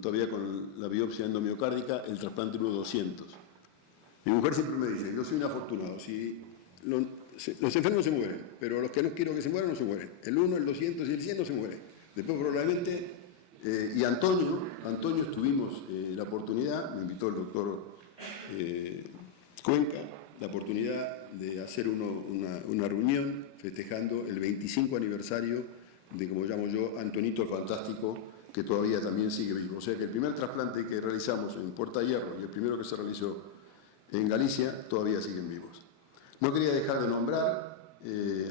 todavía con la biopsia endomiocárdica, el trasplante número 200. Mi mujer siempre me dice, yo soy un afortunado, los enfermos se mueren, pero los que no quiero que se mueran no se mueren. El 1, el 200 y el 100 no se mueren. Después probablemente, y Antonio tuvimos la oportunidad, me invitó el doctor Cuenca, la oportunidad de hacer una reunión festejando el 25 aniversario de, como llamo yo, Antonito el Fantástico, que todavía también sigue vivo. O sea que el primer trasplante que realizamos en Puerta Hierro y el primero que se realizó en Galicia todavía siguen vivos. No quería dejar de nombrar,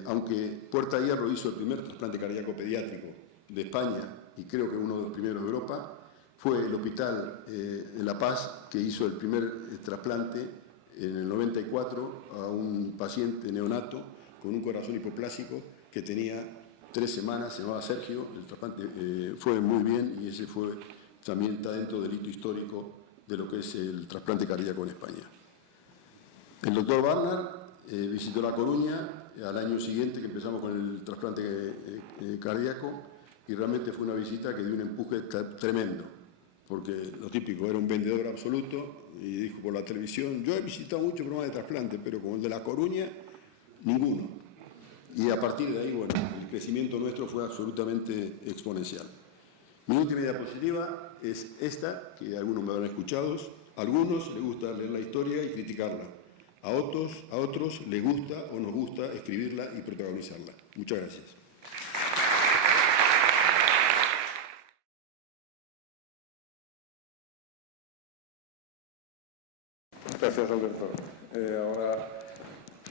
aunque Puerta Hierro hizo el primer trasplante cardíaco pediátrico de España y creo que uno de los primeros de Europa, fue el hospital en La Paz que hizo el primer trasplante en el 94 a un paciente neonato con un corazón hipoplásico que tenía 3 semanas, se llamaba Sergio. El trasplante fue muy bien y ese también está dentro del hito histórico de lo que es el trasplante cardíaco en España. El doctor Barnard visitó La Coruña al año siguiente que empezamos con el trasplante cardíaco, y realmente fue una visita que dio un empuje tremendo, porque lo típico, era un vendedor absoluto y dijo por la televisión: yo he visitado muchos programas de trasplante, pero como el de La Coruña, ninguno. Y a partir de ahí, bueno, el crecimiento nuestro fue absolutamente exponencial. Mi última diapositiva es esta, que algunos me habrán escuchado. A algunos les gusta leer la historia y criticarla. A otros les gusta o nos gusta escribirla y protagonizarla. Muchas gracias. Gracias, Alberto. Ahora,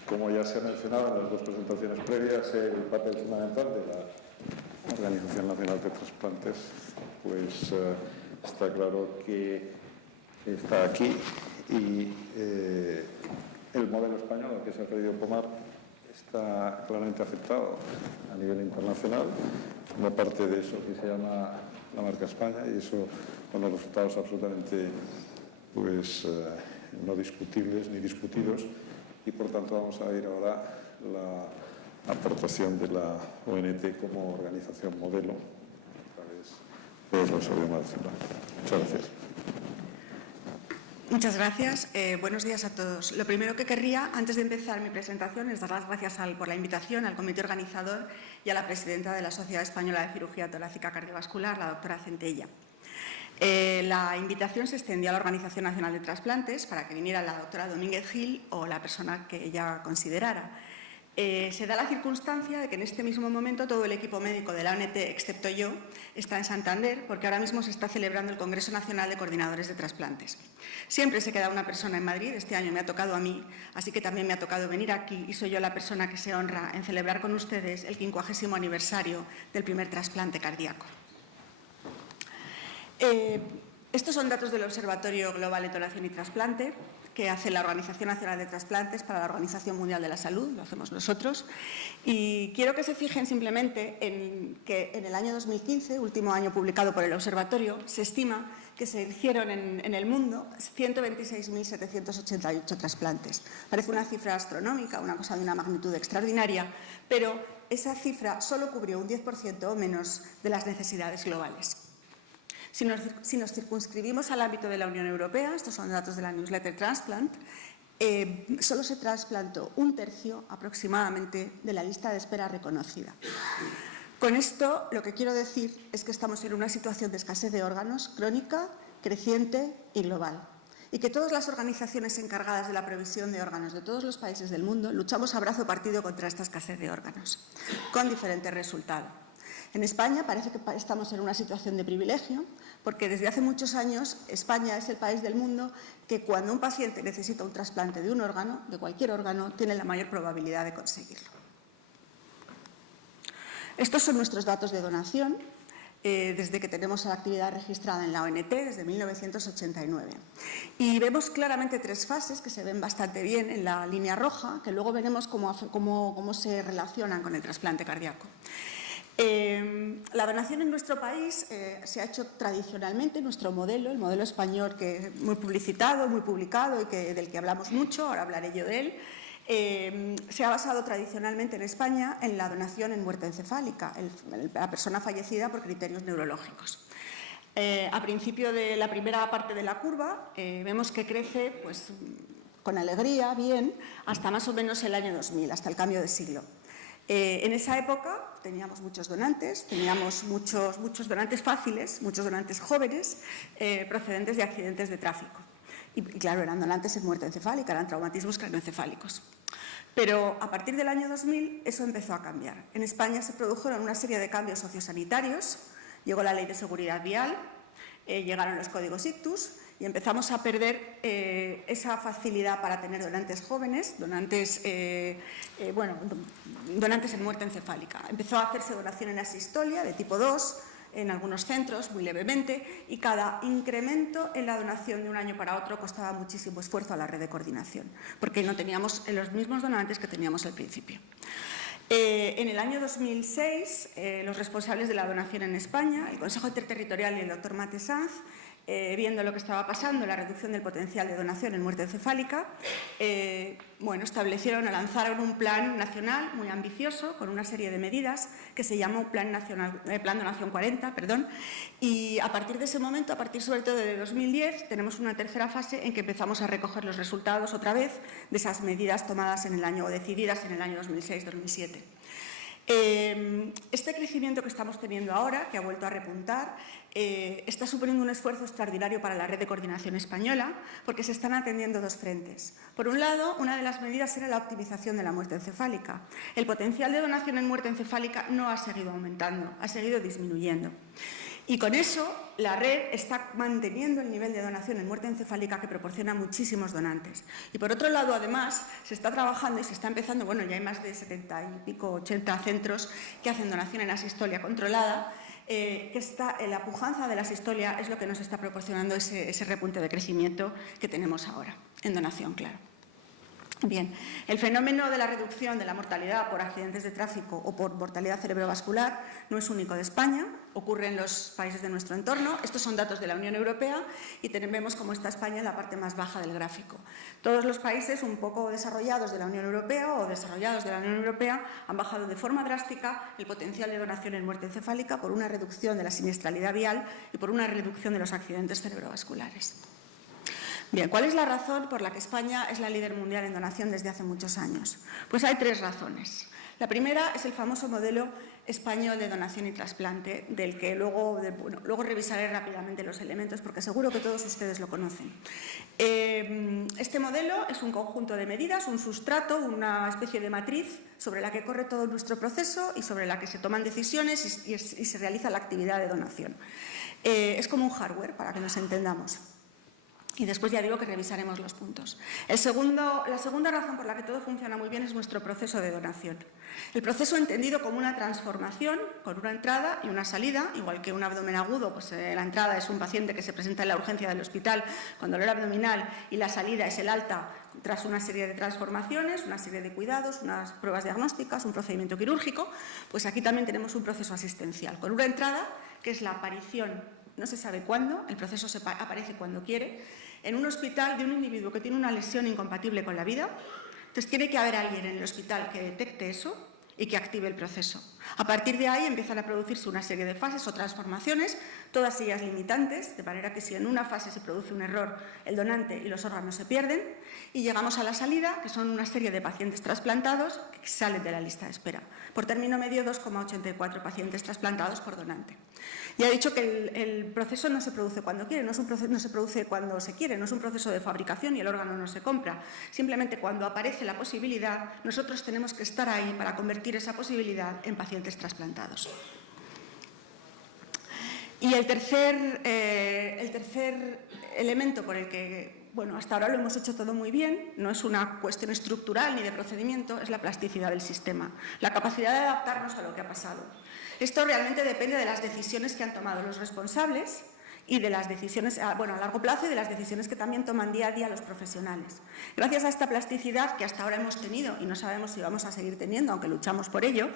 como ya se ha mencionado en las dos presentaciones previas, el papel fundamental de la Organización Nacional de Trasplantes, pues está claro que está aquí, y el modelo español al que se ha querido tomar está claramente afectado a nivel internacional. Forma parte de eso que se llama la marca España, y eso con los resultados absolutamente pues no discutibles ni discutidos, y por tanto vamos a ver ahora la aportación de la ONT como organización modelo a través de Rosa Marcela. Muchas gracias. Muchas gracias. Buenos días a todos. Lo primero que querría, antes de empezar mi presentación, es dar las gracias por la invitación al comité organizador y a la presidenta de la Sociedad Española de Cirugía Torácica Cardiovascular, la doctora Centella. La invitación se extendió a la Organización Nacional de Trasplantes para que viniera la doctora Domínguez Gil o la persona que ella considerara. Se da la circunstancia de que en este mismo momento todo el equipo médico de la ONT, excepto yo, está en Santander, porque ahora mismo se está celebrando el Congreso Nacional de Coordinadores de Trasplantes. Siempre se queda una persona en Madrid, este año me ha tocado a mí, así que también me ha tocado venir aquí, y soy yo la persona que se honra en celebrar con ustedes el 50º aniversario del primer trasplante cardíaco. Estos son datos del Observatorio Global de Donación y Trasplante que hace la Organización Nacional de Trasplantes para la Organización Mundial de la Salud, lo hacemos nosotros, y quiero que se fijen simplemente en que en el año 2015, último año publicado por el Observatorio, se estima que se hicieron en el mundo 126.788 trasplantes. Parece una cifra astronómica, una cosa de una magnitud extraordinaria, pero esa cifra solo cubrió un 10% o menos de las necesidades globales. Si nos circunscribimos al ámbito de la Unión Europea, estos son datos de la newsletter Transplant, solo se trasplantó un tercio aproximadamente de la lista de espera reconocida. Con esto lo que quiero decir es que estamos en una situación de escasez de órganos crónica, creciente y global, y que todas las organizaciones encargadas de la provisión de órganos de todos los países del mundo luchamos a brazo partido contra esta escasez de órganos, con diferente resultado. En España parece que estamos en una situación de privilegio, porque desde hace muchos años España es el país del mundo que cuando un paciente necesita un trasplante de un órgano, de cualquier órgano, tiene la mayor probabilidad de conseguirlo. Estos son nuestros datos de donación desde que tenemos la actividad registrada en la ONT, desde 1989. Y vemos claramente tres fases que se ven bastante bien en la línea roja, que luego veremos cómo se relacionan con el trasplante cardíaco. La donación en nuestro país se ha hecho tradicionalmente, nuestro modelo, el modelo español, que es muy publicitado, muy publicado y del que hablamos mucho, ahora hablaré yo de él, se ha basado tradicionalmente en España en la donación en muerte encefálica, la persona fallecida por criterios neurológicos. A principio de la primera parte de la curva vemos que crece pues, con alegría, bien, hasta más o menos el año 2000, hasta el cambio de siglo. En esa época teníamos muchos donantes, teníamos muchos donantes fáciles, muchos donantes jóvenes, procedentes de accidentes de tráfico. Y claro, eran donantes en muerte encefálica, eran traumatismos craneoencefálicos. Pero a partir del año 2000 eso empezó a cambiar. En España se produjeron una serie de cambios sociosanitarios, llegó la Ley de Seguridad Vial, llegaron los códigos ictus y empezamos a perder esa facilidad para tener donantes jóvenes, donantes en muerte encefálica. Empezó a hacerse donación en asistolia de tipo 2 en algunos centros, muy levemente, y cada incremento en la donación de un año para otro costaba muchísimo esfuerzo a la red de coordinación, porque no teníamos los mismos donantes que teníamos al principio. En el año 2006, los responsables de la donación en España, el Consejo Interterritorial y el doctor Mate Sanz, viendo lo que estaba pasando, la reducción del potencial de donación en muerte encefálica, lanzaron un plan nacional muy ambicioso con una serie de medidas que se llamó Plan Donación 40, y a partir de ese momento, a partir sobre todo de 2010, tenemos una tercera fase en que empezamos a recoger los resultados otra vez de esas medidas tomadas en el año, o decididas en el año 2006-2007. Este crecimiento que estamos teniendo ahora, que ha vuelto a repuntar, está suponiendo un esfuerzo extraordinario para la red de coordinación española, porque se están atendiendo dos frentes. Por un lado, una de las medidas era la optimización de la muerte encefálica. El potencial de donación en muerte encefálica no ha seguido aumentando, ha seguido disminuyendo. Y con eso, la red está manteniendo el nivel de donación en muerte encefálica que proporciona muchísimos donantes. Y por otro lado, además, se está trabajando y se está empezando, ya hay más de 70 y pico, 80 centros que hacen donación en asistolia controlada, la pujanza de la asistolia es lo que nos está proporcionando ese repunte de crecimiento que tenemos ahora, en donación, claro. Bien, el fenómeno de la reducción de la mortalidad por accidentes de tráfico o por mortalidad cerebrovascular no es único de España, ocurre en los países de nuestro entorno. Estos son datos de la Unión Europea y vemos cómo está España en la parte más baja del gráfico. Todos los países un poco desarrollados de la Unión Europea o desarrollados de la Unión Europea han bajado de forma drástica el potencial de donación en muerte encefálica por una reducción de la siniestralidad vial y por una reducción de los accidentes cerebrovasculares. Bien, ¿cuál es la razón por la que España es la líder mundial en donación desde hace muchos años? Pues hay tres razones. La primera es el famoso modelo español de donación y trasplante, del que luego revisaré rápidamente los elementos porque seguro que todos ustedes lo conocen. Este modelo es un conjunto de medidas, un sustrato, una especie de matriz sobre la que corre todo nuestro proceso y sobre la que se toman decisiones y se realiza la actividad de donación. Es como un hardware, para que nos entendamos. Y después ya digo que revisaremos los puntos. La segunda razón por la que todo funciona muy bien es nuestro proceso de donación. El proceso entendido como una transformación con una entrada y una salida, igual que un abdomen agudo, pues la entrada es un paciente que se presenta en la urgencia del hospital con dolor abdominal y la salida es el alta tras una serie de transformaciones, una serie de cuidados, unas pruebas diagnósticas, un procedimiento quirúrgico, pues aquí también tenemos un proceso asistencial con una entrada que es la aparición, no se sabe cuándo, el proceso aparece cuando quiere, en un hospital de un individuo que tiene una lesión incompatible con la vida. Entonces tiene que haber alguien en el hospital que detecte eso y que active el proceso. A partir de ahí empiezan a producirse una serie de fases o transformaciones, todas ellas limitantes, de manera que si en una fase se produce un error, el donante y los órganos se pierden, y llegamos a la salida, que son una serie de pacientes trasplantados que salen de la lista de espera. Por término medio, 2,84 pacientes trasplantados por donante. Ya he dicho que el proceso no se produce cuando quiere, no se produce cuando se quiere, no es un proceso de fabricación y el órgano no se compra. Simplemente cuando aparece la posibilidad, nosotros tenemos que estar ahí para convertir esa posibilidad en pacientes trasplantados. Y el tercer elemento por el que, hasta ahora lo hemos hecho todo muy bien, no es una cuestión estructural ni de procedimiento, es la plasticidad del sistema, la capacidad de adaptarnos a lo que ha pasado. Esto realmente depende de las decisiones que han tomado los responsables y de las decisiones a largo plazo y de las decisiones que también toman día a día los profesionales. Gracias a esta plasticidad que hasta ahora hemos tenido y no sabemos si vamos a seguir teniendo, aunque luchamos por ello,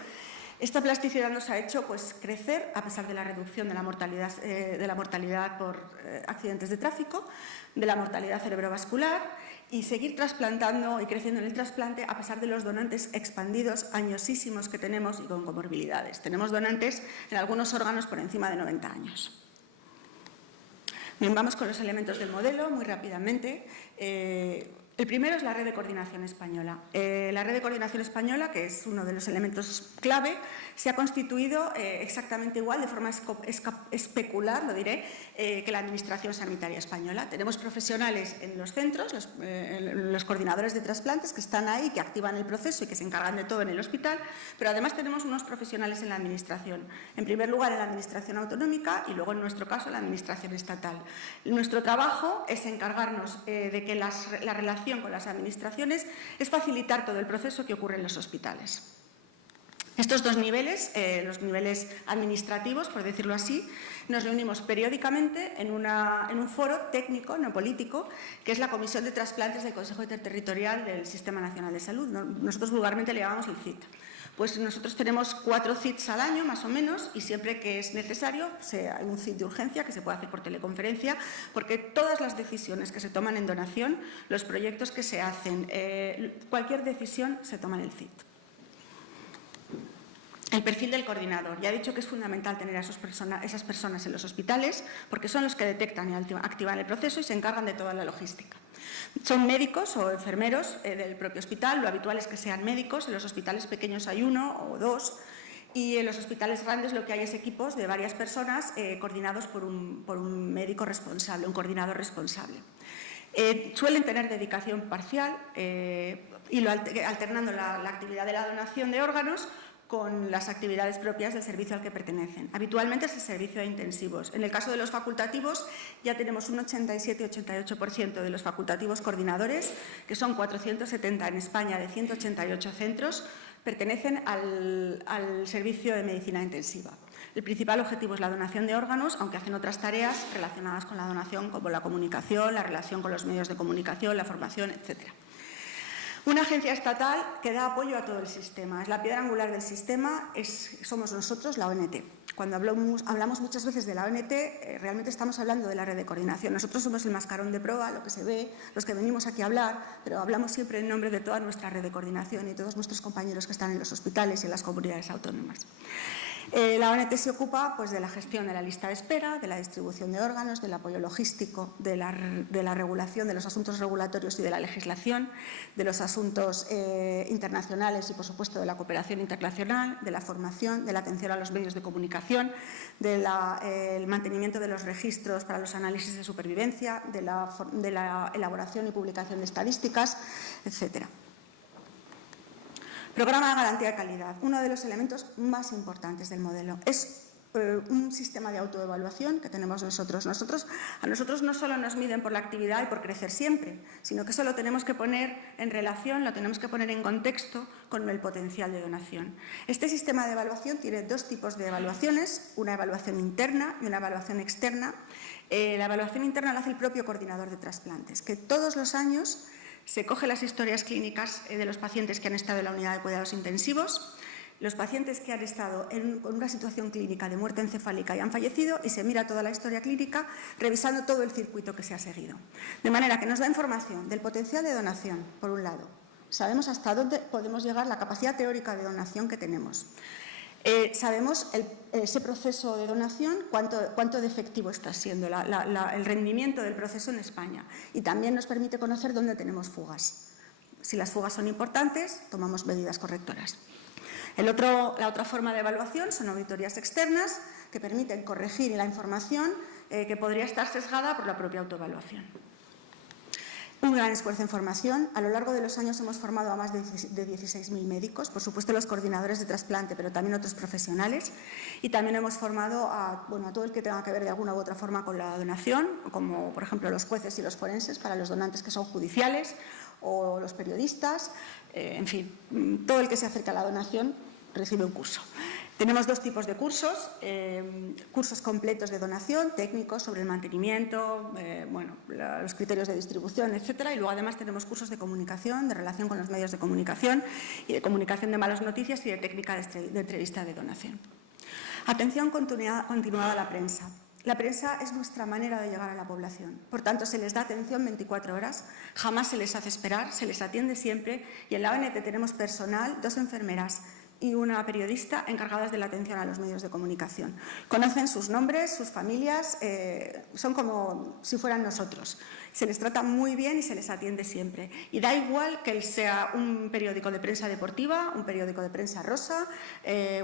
esta plasticidad nos ha hecho crecer a pesar de la reducción de la mortalidad por accidentes de tráfico, de la mortalidad cerebrovascular y seguir trasplantando y creciendo en el trasplante a pesar de los donantes expandidos añosísimos que tenemos y con comorbilidades. Tenemos donantes en algunos órganos por encima de 90 años. Bien, vamos con los elementos del modelo muy rápidamente. El primero es la red de coordinación española. La red de coordinación española, que es uno de los elementos clave, se ha constituido exactamente igual, de forma especular, lo diré, que la Administración Sanitaria Española. Tenemos profesionales en los centros, los coordinadores de trasplantes que están ahí, que activan el proceso y que se encargan de todo en el hospital, pero además tenemos unos profesionales en la Administración. En primer lugar, en la Administración Autonómica y luego, en nuestro caso, en la Administración Estatal. Nuestro trabajo es encargarnos de que la relación con las administraciones es facilitar todo el proceso que ocurre en los hospitales. Estos dos niveles, los niveles administrativos, por decirlo así, nos reunimos periódicamente en un foro técnico, no político, que es la Comisión de Trasplantes del Consejo Interterritorial del Sistema Nacional de Salud. Nosotros vulgarmente le llamamos el CIT. Pues nosotros tenemos 4 CITs al año, más o menos, y siempre que es necesario, hay un CIT de urgencia que se puede hacer por teleconferencia, porque todas las decisiones que se toman en donación, los proyectos que se hacen, cualquier decisión se toma en el CIT. El perfil del coordinador. Ya he dicho que es fundamental tener a esas personas en los hospitales porque son los que detectan y activan el proceso y se encargan de toda la logística. Son médicos o enfermeros del propio hospital. Lo habitual es que sean médicos. En los hospitales pequeños hay 1 o 2 y en los hospitales grandes lo que hay es equipos de varias personas coordinados por un médico responsable, un coordinador responsable. Suelen tener dedicación parcial y alternando la actividad de la donación de órganos con las actividades propias del servicio al que pertenecen. Habitualmente es el servicio de intensivos. En el caso de los facultativos ya tenemos un 87-88% de los facultativos coordinadores, que son 470 en España de 188 centros, pertenecen al servicio de medicina intensiva. El principal objetivo es la donación de órganos, aunque hacen otras tareas relacionadas con la donación, como la comunicación, la relación con los medios de comunicación, la formación, etc. Una agencia estatal que da apoyo a todo el sistema. Es la piedra angular del sistema, somos nosotros, la ONT. Cuando hablamos muchas veces de la ONT, realmente estamos hablando de la red de coordinación. Nosotros somos el mascarón de proa, lo que se ve, los que venimos aquí a hablar, pero hablamos siempre en nombre de toda nuestra red de coordinación y todos nuestros compañeros que están en los hospitales y en las comunidades autónomas. La ONT se ocupa pues, de la gestión de la lista de espera, de la distribución de órganos, del apoyo logístico, de la regulación, de los asuntos regulatorios y de la legislación, de los asuntos internacionales y, por supuesto, de la cooperación internacional, de la formación, de la atención a los medios de comunicación, del mantenimiento de los registros para los análisis de supervivencia, de la elaboración y publicación de estadísticas, etcétera. Programa de garantía de calidad, uno de los elementos más importantes del modelo. Es un sistema de autoevaluación que tenemos nosotros. A nosotros no solo nos miden por la actividad y por crecer siempre, sino que eso lo tenemos que poner en relación, lo tenemos que poner en contexto con el potencial de donación. Este sistema de evaluación tiene 2 tipos de evaluaciones, una evaluación interna y una evaluación externa. La evaluación interna la hace el propio coordinador de trasplantes, que todos los años se coge las historias clínicas de los pacientes que han estado en la unidad de cuidados intensivos, los pacientes que han estado con una situación clínica de muerte encefálica y han fallecido y se mira toda la historia clínica revisando todo el circuito que se ha seguido. De manera que nos da información del potencial de donación, por un lado. Sabemos hasta dónde podemos llegar, la capacidad teórica de donación que tenemos. Sabemos ese proceso de donación, cuánto de efectivo está siendo, el rendimiento del proceso en España. Y también nos permite conocer dónde tenemos fugas. Si las fugas son importantes, tomamos medidas correctoras. La otra forma de evaluación son auditorías externas que permiten corregir la información que podría estar sesgada por la propia autoevaluación. Un gran esfuerzo en formación. A lo largo de los años hemos formado a más de 16.000 médicos, por supuesto los coordinadores de trasplante, pero también otros profesionales. Y también hemos formado a todo el que tenga que ver de alguna u otra forma con la donación, como por ejemplo los jueces y los forenses para los donantes que son judiciales, o los periodistas, en fin, todo el que se acerca a la donación recibe un curso. Tenemos 2 tipos de cursos, cursos completos de donación, técnicos sobre el mantenimiento, los criterios de distribución, etcétera, y luego además tenemos cursos de comunicación, de relación con los medios de comunicación y de comunicación de malas noticias y de técnica de entrevista de donación. Atención continuada a la prensa. La prensa es nuestra manera de llegar a la población. Por tanto, se les da atención 24 horas, jamás se les hace esperar, se les atiende siempre y en la ONT tenemos personal, 2 enfermeras y una periodista encargadas de la atención a los medios de comunicación. Conocen sus nombres, sus familias, son como si fueran nosotros. Se les trata muy bien y se les atiende siempre. Y da igual que sea un periódico de prensa deportiva, un periódico de prensa rosa,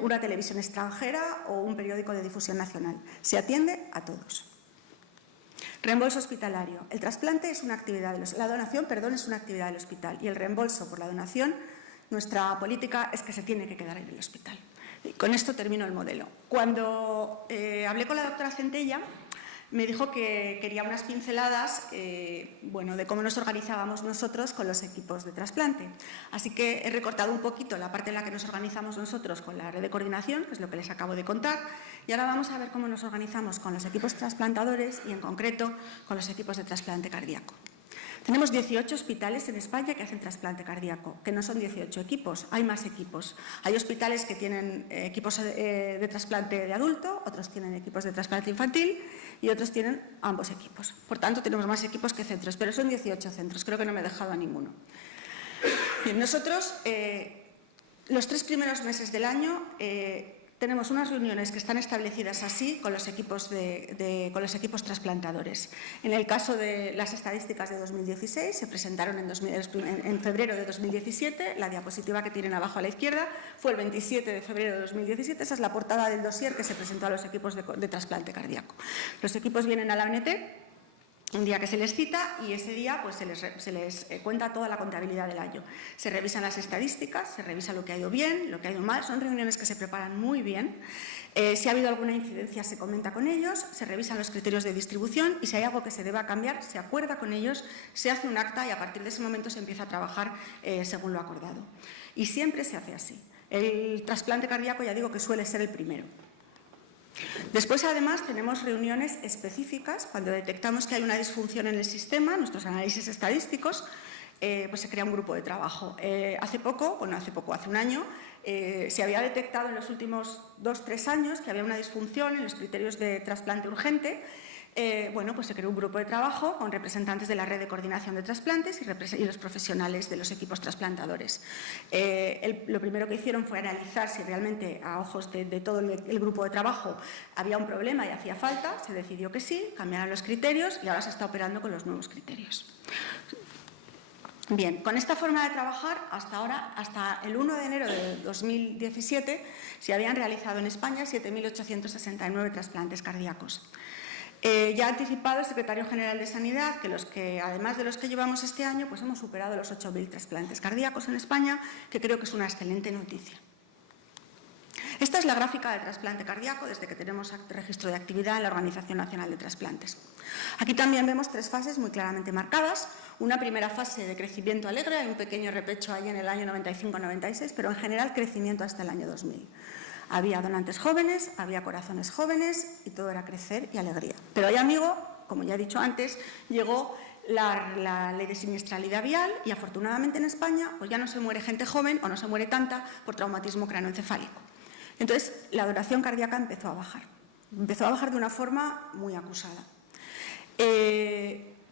una televisión extranjera o un periódico de difusión nacional. Se atiende a todos. Reembolso hospitalario. El trasplante es una actividad, la donación, es una actividad del hospital y el reembolso por la donación, nuestra política es que se tiene que quedar en el hospital. Y con esto termino el modelo. Cuando hablé con la doctora Centella, me dijo que quería unas pinceladas de cómo nos organizábamos nosotros con los equipos de trasplante. Así que he recortado un poquito la parte en la que nos organizamos nosotros con la red de coordinación, que es lo que les acabo de contar, y ahora vamos a ver cómo nos organizamos con los equipos trasplantadores y, en concreto, con los equipos de trasplante cardíaco. Tenemos 18 hospitales en España que hacen trasplante cardíaco, que no son 18 equipos, hay más equipos. Hay hospitales que tienen equipos de trasplante de adulto, otros tienen equipos de trasplante infantil y otros tienen ambos equipos. Por tanto, tenemos más equipos que centros, pero son 18 centros, creo que no me he dejado a ninguno. Bien, nosotros, los 3 primeros meses del año, tenemos unas reuniones que están establecidas así con los equipos trasplantadores. En el caso de las estadísticas de 2016, se presentaron en febrero de 2017. La diapositiva que tienen abajo a la izquierda fue el 27 de febrero de 2017. Esa es la portada del dossier que se presentó a los equipos de trasplante cardíaco. Los equipos vienen a la ONT un día que se les cita y ese día pues, se les cuenta toda la contabilidad del año. Se revisan las estadísticas, se revisa lo que ha ido bien, lo que ha ido mal. Son reuniones que se preparan muy bien. Si ha habido alguna incidencia se comenta con ellos, se revisan los criterios de distribución y si hay algo que se deba cambiar se acuerda con ellos, se hace un acta y a partir de ese momento se empieza a trabajar según lo acordado. Y siempre se hace así. El trasplante cardíaco ya digo que suele ser el primero. Después, además, tenemos reuniones específicas cuando detectamos que hay una disfunción en el sistema, nuestros análisis estadísticos, pues se crea un grupo de trabajo. Hace un año, se había detectado en los últimos 2-3 años que había una disfunción en los criterios de trasplante urgente. Bueno, pues se creó un grupo de trabajo con representantes de la red de coordinación de trasplantes y los profesionales de los equipos trasplantadores. Lo primero que hicieron fue analizar si realmente a ojos de todo el grupo de trabajo había un problema y hacía falta. Se decidió que sí, cambiaron los criterios y ahora se está operando con los nuevos criterios. Bien, con esta forma de trabajar, hasta ahora, hasta el 1 de enero de 2017, se habían realizado en España 7.869 trasplantes cardíacos. Ya ha anticipado el secretario general de Sanidad que además de los que llevamos este año, pues hemos superado los 8.000 trasplantes cardíacos en España, que creo que es una excelente noticia. Esta es la gráfica de trasplante cardíaco desde que tenemos registro de actividad en la Organización Nacional de Trasplantes. Aquí también vemos 3 fases muy claramente marcadas. Una primera fase de crecimiento alegre, hay un pequeño repecho ahí en el año 95-96, pero en general crecimiento hasta el año 2000. Había donantes jóvenes, había corazones jóvenes y todo era crecer y alegría. Pero ahí, amigo, como ya he dicho antes, llegó la ley de siniestralidad vial y afortunadamente en España pues ya no se muere gente joven o no se muere tanta por traumatismo craneoencefálico. Entonces, la donación cardíaca empezó a bajar. Empezó a bajar de una forma muy acusada.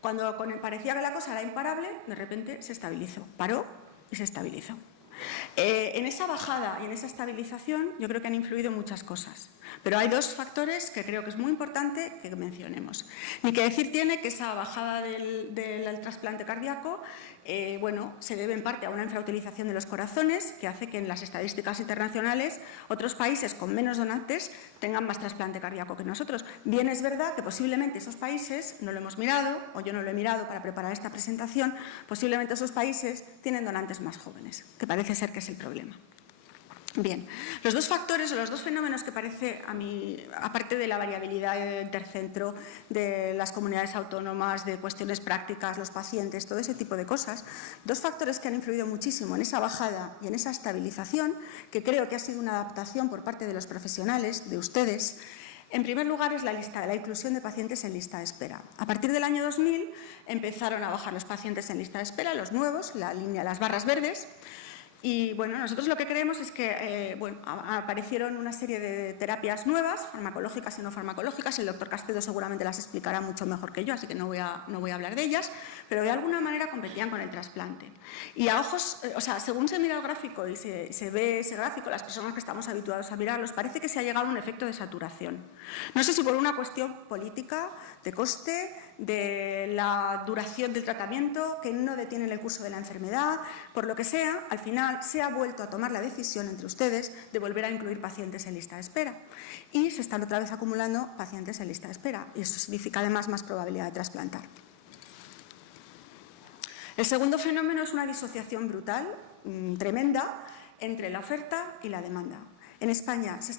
Cuando parecía que la cosa era imparable, de repente se estabilizó. Paró y se estabilizó. En esa bajada y en esa estabilización yo creo que han influido muchas cosas, pero hay 2 factores que creo que es muy importante que mencionemos. Ni que decir tiene que esa bajada del trasplante cardíaco bueno, se debe en parte a una infrautilización de los corazones que hace que en las estadísticas internacionales otros países con menos donantes tengan más trasplante cardíaco que nosotros. Bien es verdad que posiblemente esos países, no lo hemos mirado o yo no lo he mirado para preparar esta presentación, posiblemente esos países tienen donantes más jóvenes, que parece ser que es el problema. Bien, los 2 factores o los 2 fenómenos que parece a mí, aparte de la variabilidad intercentro, de las comunidades autónomas, de cuestiones prácticas, los pacientes, todo ese tipo de cosas, 2 factores que han influido muchísimo en esa bajada y en esa estabilización, que creo que ha sido una adaptación por parte de los profesionales, de ustedes. En primer lugar es la inclusión de pacientes en lista de espera. A partir del año 2000 empezaron a bajar los pacientes en lista de espera, los nuevos, las barras verdes. Y bueno, nosotros lo que creemos es que aparecieron una serie de terapias nuevas, farmacológicas y no farmacológicas. El doctor Castedo seguramente las explicará mucho mejor que yo, así que no voy a hablar de ellas, pero de alguna manera competían con el trasplante. Y a ojos, según se mira el gráfico y se ve ese gráfico, las personas que estamos habituados a mirarlos, parece que se ha llegado a un efecto de saturación. No sé si por una cuestión política, de coste, de la duración del tratamiento, que no detienen el curso de la enfermedad, por lo que sea, al final se ha vuelto a tomar la decisión entre ustedes de volver a incluir pacientes en lista de espera. Y se están otra vez acumulando pacientes en lista de espera. Y eso significa además más probabilidad de trasplantar. El segundo fenómeno es una disociación brutal, tremenda, entre la oferta y la demanda. En España se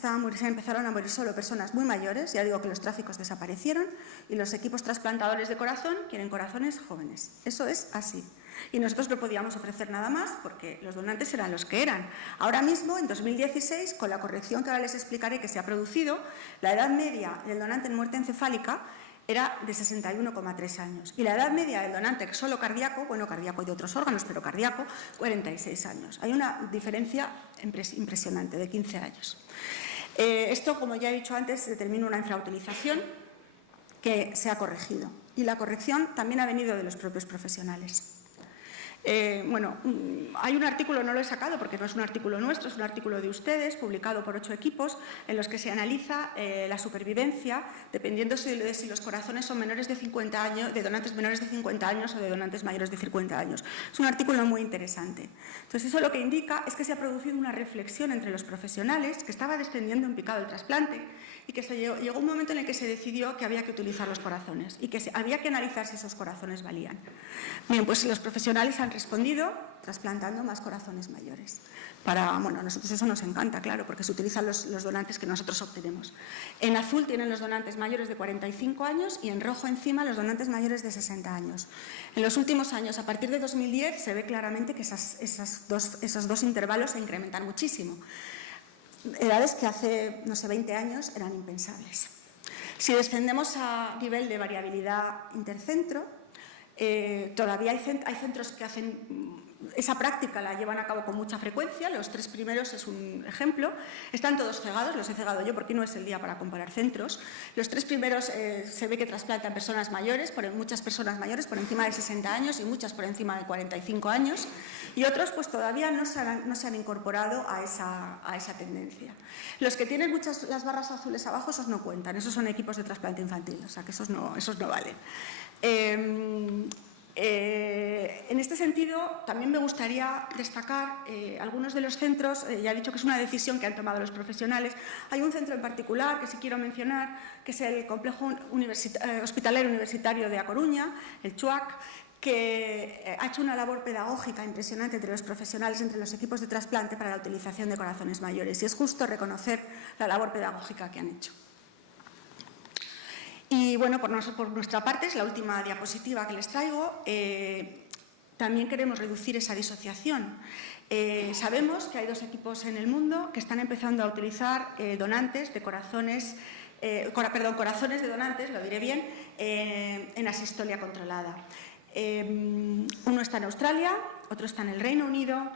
empezaron a morir solo personas muy mayores, ya digo que los tráficos desaparecieron, y los equipos trasplantadores de corazón quieren corazones jóvenes. Eso es así. Y nosotros no podíamos ofrecer nada más porque los donantes eran los que eran. Ahora mismo, en 2016, con la corrección que ahora les explicaré que se ha producido, la edad media del donante en muerte encefálica era de 61,3 años. Y la edad media del donante solo cardíaco, bueno, cardíaco y de otros órganos, pero cardíaco, 46 años. Hay una diferencia impresionante de 15 años. Esto, como ya he dicho antes, determina una infrautilización que se ha corregido. Y la corrección también ha venido de los propios profesionales. Bueno, hay un artículo, no lo he sacado porque no es un artículo nuestro, es un artículo de ustedes, publicado por 8 equipos, en los que se analiza la supervivencia, dependiendo de si los corazones son menores de 50 años, de donantes menores de 50 años o de donantes mayores de 50 años. Es un artículo muy interesante. Entonces, eso lo que indica es que se ha producido una reflexión entre los profesionales, que estaba descendiendo en picado el trasplante, y que llegó un momento en el que se decidió que había que utilizar los corazones y que había que analizar si esos corazones valían. Bien, pues los profesionales han respondido trasplantando más corazones mayores. Bueno, a nosotros eso nos encanta, claro, porque se utilizan los donantes que nosotros obtenemos. En azul tienen los donantes mayores de 45 años y en rojo encima los donantes mayores de 60 años. En los últimos años, a partir de 2010, se ve claramente que esos dos intervalos se incrementan muchísimo. Edades que hace, no sé, 20 años eran impensables. Si descendemos a nivel de variabilidad intercentro, todavía hay centros que hacen esa práctica, la llevan a cabo con mucha frecuencia. Los 3 primeros es un ejemplo. Están todos cegados, los he cegado yo porque no es el día para comparar centros. Los 3 primeros se ve que trasplantan personas mayores, muchas personas mayores por encima de 60 años y muchas por encima de 45 años. Y otros pues todavía no se han incorporado a esa tendencia. Los que tienen las barras azules abajo, esos no cuentan, esos son equipos de trasplante infantil, o sea que esos no valen. En este sentido, también me gustaría destacar algunos de los centros. Ya he dicho que es una decisión que han tomado los profesionales. Hay un centro en particular que sí quiero mencionar, que es el Complejo Hospitalario Universitario de A Coruña, el CHUAC, que ha hecho una labor pedagógica impresionante entre los profesionales, entre los equipos de trasplante para la utilización de corazones mayores. Y es justo reconocer la labor pedagógica que han hecho. Y bueno, por nuestra parte, es la última diapositiva que les traigo. También queremos reducir esa disociación. Sabemos que hay 2 equipos en el mundo que están empezando a utilizar donantes de corazones, corazones de donantes, lo diré bien, en asistolia controlada. Uno está en Australia, otro está en el Reino Unido.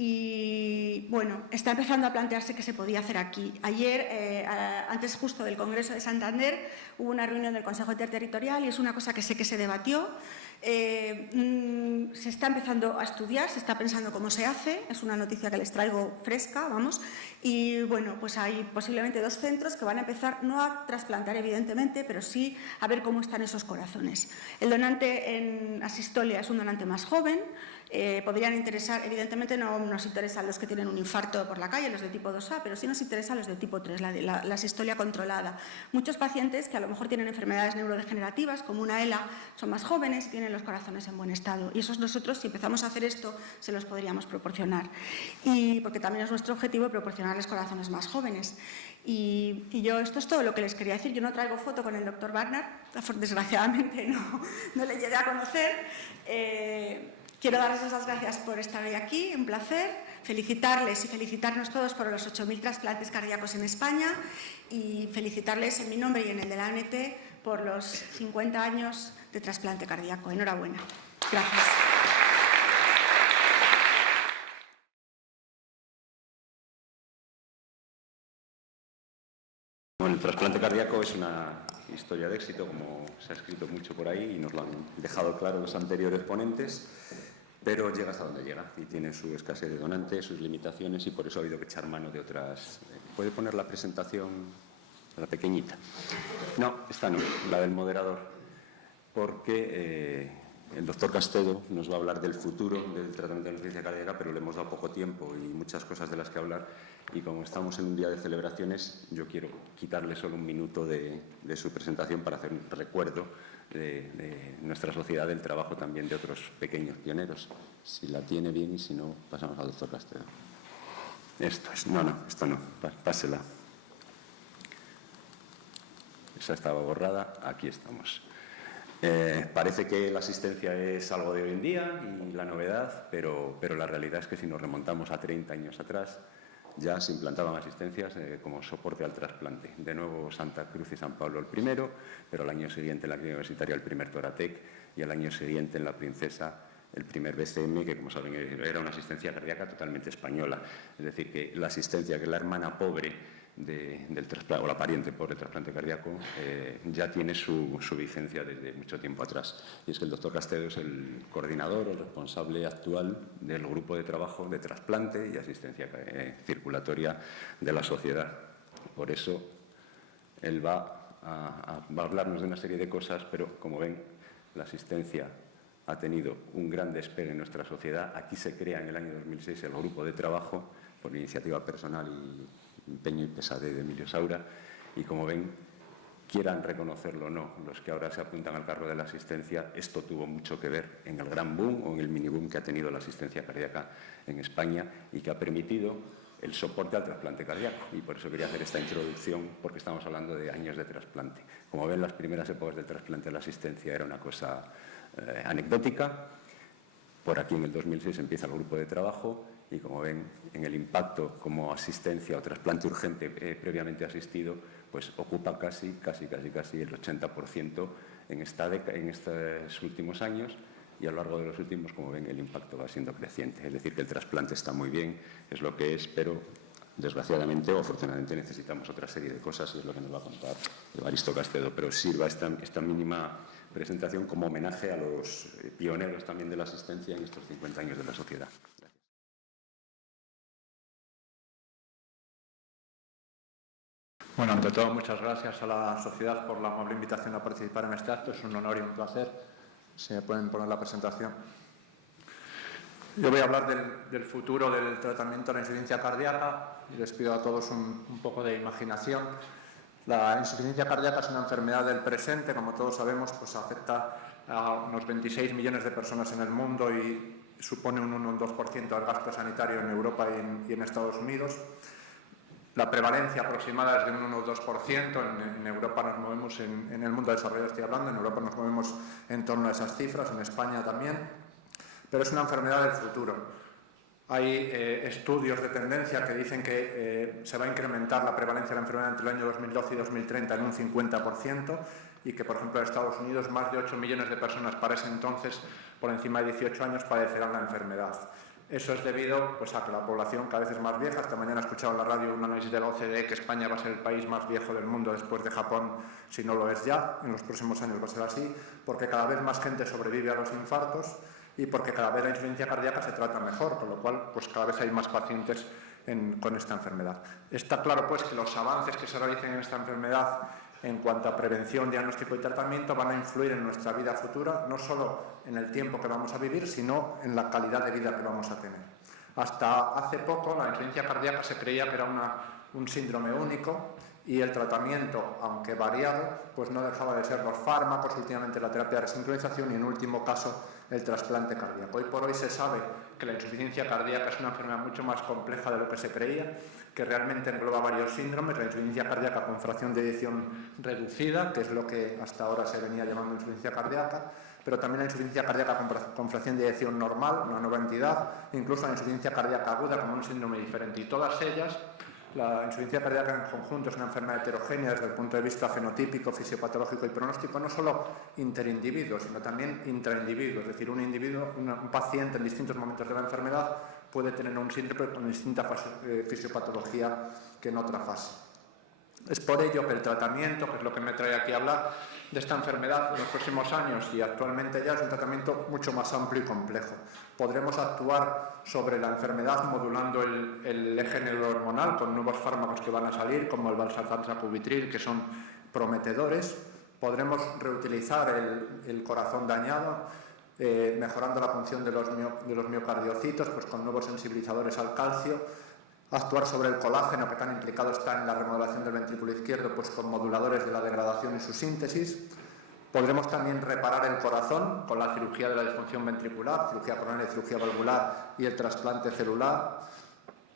Y bueno, está empezando a plantearse qué se podía hacer aquí. Ayer, antes justo del Congreso de Santander, hubo una reunión del Consejo Interterritorial y es una cosa que sé que se debatió. Se está empezando a estudiar, se está pensando cómo se hace, es una noticia que les traigo fresca, vamos. Y bueno, pues hay posiblemente 2 centros que van a empezar no a trasplantar evidentemente, pero sí a ver cómo están esos corazones. El donante en asistolia es un donante más joven. Podrían interesar, evidentemente no nos interesan los que tienen un infarto por la calle, los de tipo 2A, pero sí nos interesan los de tipo 3, la asistolia controlada. Muchos pacientes que a lo mejor tienen enfermedades neurodegenerativas, como una ELA, son más jóvenes y tienen los corazones en buen estado. Y esos nosotros, si empezamos a hacer esto, se los podríamos proporcionar. Y porque también es nuestro objetivo proporcionarles corazones más jóvenes. Y yo, esto es todo lo que les quería decir. Yo no traigo foto con el doctor Wagner, desgraciadamente no le llegué a conocer. Quiero darles las gracias por estar hoy aquí, un placer, felicitarles y felicitarnos todos por los 8.000 trasplantes cardíacos en España y felicitarles en mi nombre y en el de la ONT por los 50 años de trasplante cardíaco. Enhorabuena. Gracias. Bueno, el trasplante cardíaco es una historia de éxito, como se ha escrito mucho por ahí y nos lo han dejado claro los anteriores ponentes. Pero llega hasta donde llega y tiene su escasez de donantes, sus limitaciones y por eso ha habido que echar mano de otras. ¿Puede poner la presentación, la pequeñita? No, esta no, la del moderador, porque el doctor Castedo nos va a hablar del futuro del tratamiento de la insuficiencia cardíaca, pero le hemos dado poco tiempo y muchas cosas de las que hablar y como estamos en un día de celebraciones, yo quiero quitarle solo un minuto de su presentación para hacer un recuerdo de nuestra sociedad, del trabajo también de otros pequeños pioneros. Si la tiene bien y si no, pasamos al doctor Castedo. Esto es, esto no, pásela. Esa estaba borrada, aquí estamos. Parece que la asistencia es algo de hoy en día y la novedad, pero la realidad es que si nos remontamos a 30 años atrás, ya se implantaban asistencias como soporte al trasplante. De nuevo Santa Cruz y San Pablo el primero, pero al año siguiente en la Clínica Universitaria el primer Toratec y al año siguiente en la Princesa el primer BCM, que como saben era una asistencia cardíaca totalmente española. Es decir, que la asistencia, que es la hermana pobre del trasplante, o la pariente pobre del trasplante cardíaco, ya tiene su vigencia desde mucho tiempo atrás. Y es que el doctor Castedo es el coordinador, el responsable actual del grupo de trabajo de trasplante y asistencia circulatoria de la sociedad. Por eso él va a hablarnos de una serie de cosas, pero como ven, la asistencia ha tenido un gran despegue en nuestra sociedad. Aquí se crea en el año 2006 el grupo de trabajo por iniciativa personal y empeño y pesadez de Emilio Saura, y como ven, quieran reconocerlo o no, los que ahora se apuntan al carro de la asistencia, esto tuvo mucho que ver en el gran boom o en el mini boom que ha tenido la asistencia cardíaca en España y que ha permitido el soporte al trasplante cardíaco. Y por eso quería hacer esta introducción, porque estamos hablando de años de trasplante. Como ven, las primeras épocas del trasplante de la asistencia era una cosa anecdótica. Por aquí en el 2006 empieza el grupo de trabajo y, como ven, en el impacto como asistencia o trasplante urgente previamente asistido, pues ocupa casi el 80% en estos últimos años, y a lo largo de los últimos, como ven, el impacto va siendo creciente. Es decir, que el trasplante está muy bien, es lo que es, pero desgraciadamente o afortunadamente necesitamos otra serie de cosas, y es lo que nos va a contar Evaristo Castedo. Pero sirva esta mínima presentación como homenaje a los pioneros también de la asistencia en estos 50 años de la sociedad. Bueno, ante todo, muchas gracias a la sociedad por la amable invitación a participar en este acto. Es un honor y un placer. Si me pueden poner la presentación. Yo voy a hablar del futuro del tratamiento de la insuficiencia cardíaca y les pido a todos un poco de imaginación. La insuficiencia cardíaca es una enfermedad del presente, como todos sabemos, pues afecta a unos 26 millones de personas en el mundo y supone un 1 o un 2% del gasto sanitario en Europa y en Estados Unidos. La prevalencia aproximada es de un 1 o 2%, en Europa nos movemos, en el mundo desarrollado estoy hablando, en Europa nos movemos en torno a esas cifras, en España también, pero es una enfermedad del futuro. Hay estudios de tendencia que dicen que se va a incrementar la prevalencia de la enfermedad entre el año 2012 y 2030 en un 50% y que, por ejemplo, en Estados Unidos más de 8 millones de personas para ese entonces, por encima de 18 años, padecerán la enfermedad. Eso es debido pues, a que la población cada vez es más vieja. Esta mañana he escuchado en la radio un análisis de la OCDE que España va a ser el país más viejo del mundo después de Japón, si no lo es ya. En los próximos años va a ser así, porque cada vez más gente sobrevive a los infartos y porque cada vez la insuficiencia cardíaca se trata mejor, con lo cual pues, cada vez hay más pacientes con esta enfermedad. Está claro pues, que los avances que se realicen en esta enfermedad en cuanto a prevención, diagnóstico y tratamiento van a influir en nuestra vida futura, no solo en el tiempo que vamos a vivir, sino en la calidad de vida que vamos a tener. Hasta hace poco la insuficiencia cardíaca se creía que era un síndrome único y el tratamiento, aunque variado, pues no dejaba de ser los fármacos, últimamente la terapia de resincronización y en último caso el trasplante cardíaco. Hoy por hoy se sabe que la insuficiencia cardíaca es una enfermedad mucho más compleja de lo que se creía, que realmente engloba varios síndromes, la insuficiencia cardíaca con fracción de eyección reducida, que es lo que hasta ahora se venía llamando insuficiencia cardíaca, pero también la insuficiencia cardíaca con fracción de eyección normal, una nueva entidad, e incluso la insuficiencia cardíaca aguda como un síndrome diferente. Y todas ellas, la insuficiencia cardíaca en conjunto es una enfermedad heterogénea desde el punto de vista fenotípico, fisiopatológico y pronóstico, no solo interindividuo, sino también intraindividuo. Es decir, un paciente en distintos momentos de la enfermedad puede tener un síndrome con distinta fisiopatología que en otra fase. Es por ello que el tratamiento, que es lo que me trae aquí a hablar, de esta enfermedad en los próximos años y actualmente ya es un tratamiento mucho más amplio y complejo. Podremos actuar sobre la enfermedad modulando el eje neurohormonal con nuevos fármacos que van a salir, como el valsartán sacubitril, que son prometedores. Podremos reutilizar el corazón dañado, mejorando la función de los miocardiocitos, pues con nuevos sensibilizadores al calcio. Actuar sobre el colágeno, que tan implicado está en la remodelación del ventrículo izquierdo, pues con moduladores de la degradación y su síntesis. Podremos también reparar el corazón con la cirugía de la disfunción ventricular, cirugía coronaria, cirugía valvular y el trasplante celular.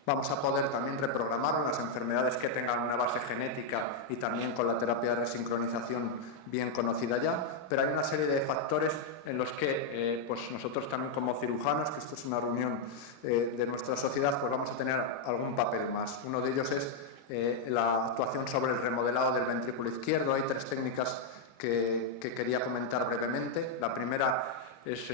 Vamos a poder también reprogramarlo en las enfermedades que tengan una base genética y también con la terapia de resincronización bien conocida ya, pero hay una serie de factores en los que pues nosotros también como cirujanos, que esto es una reunión de nuestra sociedad, pues vamos a tener algún papel más. Uno de ellos es la actuación sobre el remodelado del ventrículo izquierdo. Hay 3 técnicas que quería comentar brevemente. La primera es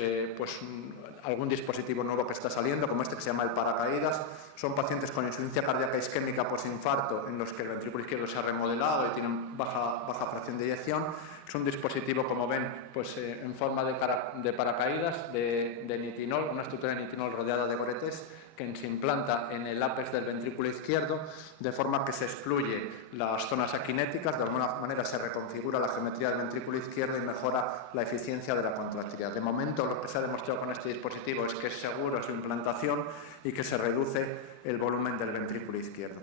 algún dispositivo nuevo que está saliendo, como este que se llama el paracaídas. Son pacientes con insuficiencia cardíaca isquémica posinfarto en los que el ventrículo izquierdo se ha remodelado y tienen baja fracción de eyección. Es un dispositivo, como ven, pues, en forma de paracaídas de nitinol, una estructura de nitinol rodeada de goretes, que se implanta en el ápex del ventrículo izquierdo, de forma que se excluye las zonas aquinéticas, de alguna manera se reconfigura la geometría del ventrículo izquierdo y mejora la eficiencia de la contractilidad. De momento, lo que se ha demostrado con este dispositivo es que es seguro su implantación y que se reduce el volumen del ventrículo izquierdo.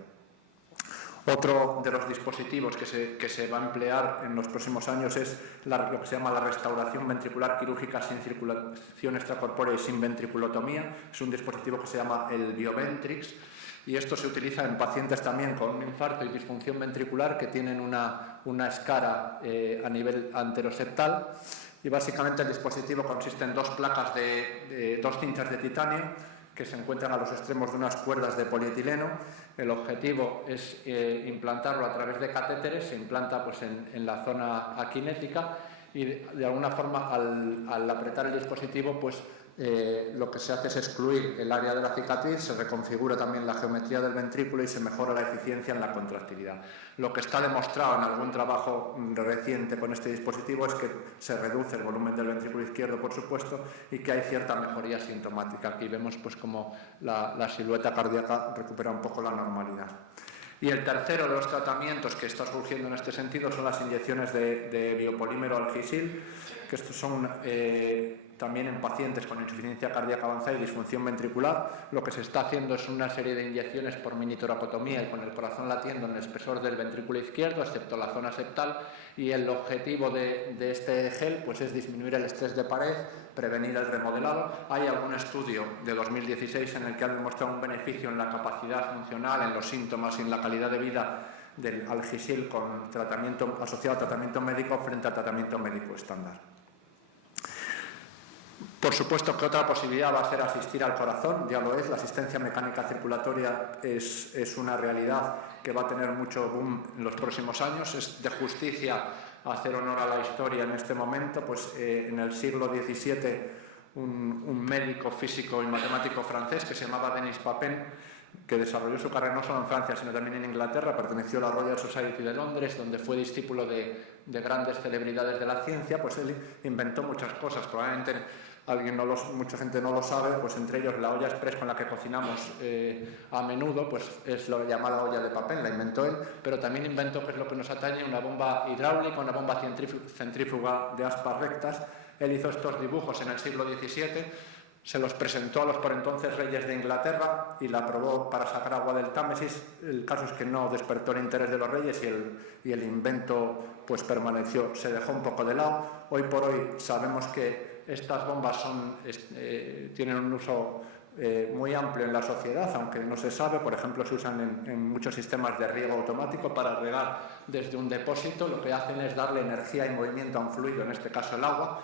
Otro de los dispositivos que se va a emplear en los próximos años es lo que se llama la restauración ventricular quirúrgica sin circulación extracorpórea y sin ventriculotomía. Es un dispositivo que se llama el Bioventrix y esto se utiliza en pacientes también con un infarto y disfunción ventricular que tienen una escara a nivel anteroseptal. Y básicamente el dispositivo consiste en 2 placas de 2 cintas de titanio que se encuentran a los extremos de unas cuerdas de polietileno. El objetivo es implantarlo a través de catéteres, se implanta pues, en la zona aquinética y de alguna forma al apretar el dispositivo pues, lo que se hace es excluir el área de la cicatriz, se reconfigura también la geometría del ventrículo y se mejora la eficiencia en la contractilidad. Lo que está demostrado en algún trabajo reciente con este dispositivo es que se reduce el volumen del ventrículo izquierdo, por supuesto, y que hay cierta mejoría sintomática. Aquí vemos pues, cómo la silueta cardíaca recupera un poco la normalidad. Y el tercero de los tratamientos que está surgiendo en este sentido son las inyecciones de biopolímero algisil, que estos son también en pacientes con insuficiencia cardíaca avanzada y disfunción ventricular. Lo que se está haciendo es una serie de inyecciones por minitoracotomía y con el corazón latiendo en el espesor del ventrículo izquierdo, excepto la zona septal, y el objetivo de este gel pues, es disminuir el estrés de pared, prevenir el remodelado. Hay algún estudio de 2016 en el que ha demostrado un beneficio en la capacidad funcional, en los síntomas y en la calidad de vida del algisil con tratamiento asociado a tratamiento médico frente al tratamiento médico estándar. Por supuesto que otra posibilidad va a ser asistir al corazón, ya lo es, la asistencia mecánica circulatoria es una realidad que va a tener mucho boom en los próximos años. Es de justicia hacer honor a la historia en este momento, pues en el siglo XVII un médico, físico y matemático francés que se llamaba Denis Papin, que desarrolló su carrera no solo en Francia sino también en Inglaterra, perteneció a la Royal Society de Londres, donde fue discípulo de grandes celebridades de la ciencia. Pues él inventó muchas cosas, probablemente mucha gente no lo sabe, pues entre ellos la olla express con la que cocinamos a menudo, pues es la llamada olla de papel, la inventó él, pero también inventó, que es lo que nos atañe, una bomba hidráulica, una bomba centrífuga de aspas rectas. Él hizo estos dibujos en el siglo XVII, se los presentó a los por entonces reyes de Inglaterra y la probó para sacar agua del Támesis. El caso es que no despertó el interés de los reyes y el invento pues permaneció, se dejó un poco de lado. Hoy por hoy sabemos que estas bombas tienen un uso muy amplio en la sociedad, aunque no se sabe. Por ejemplo, se usan en muchos sistemas de riego automático para regar desde un depósito. Lo que hacen es darle energía y movimiento a un fluido, en este caso el agua,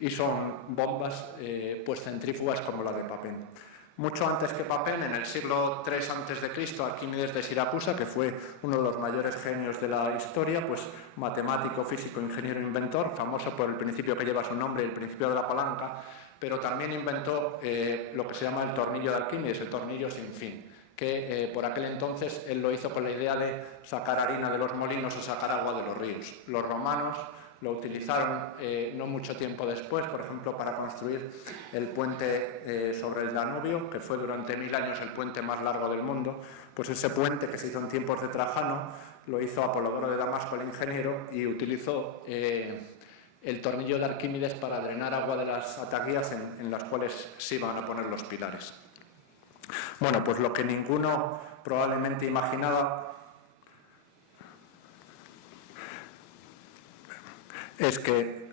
y son bombas pues centrífugas como la de Papin. Mucho antes que Papin, en el siglo III a.C., Arquímedes de Siracusa, que fue uno de los mayores genios de la historia, pues matemático, físico, ingeniero, inventor, famoso por el principio que lleva su nombre, el principio de la palanca, pero también inventó lo que se llama el tornillo de Arquímedes, el tornillo sin fin, que por aquel entonces él lo hizo con la idea de sacar harina de los molinos o sacar agua de los ríos. Los romanos lo utilizaron no mucho tiempo después, por ejemplo, para construir el puente sobre el Danubio, que fue durante 1000 años el puente más largo del mundo. Pues ese puente, que se hizo en tiempos de Trajano, lo hizo Apolodoro de Damasco, el ingeniero, y utilizó el tornillo de Arquímedes para drenar agua de las ataquías en las cuales se iban a poner los pilares. Bueno, pues lo que ninguno probablemente imaginaba es que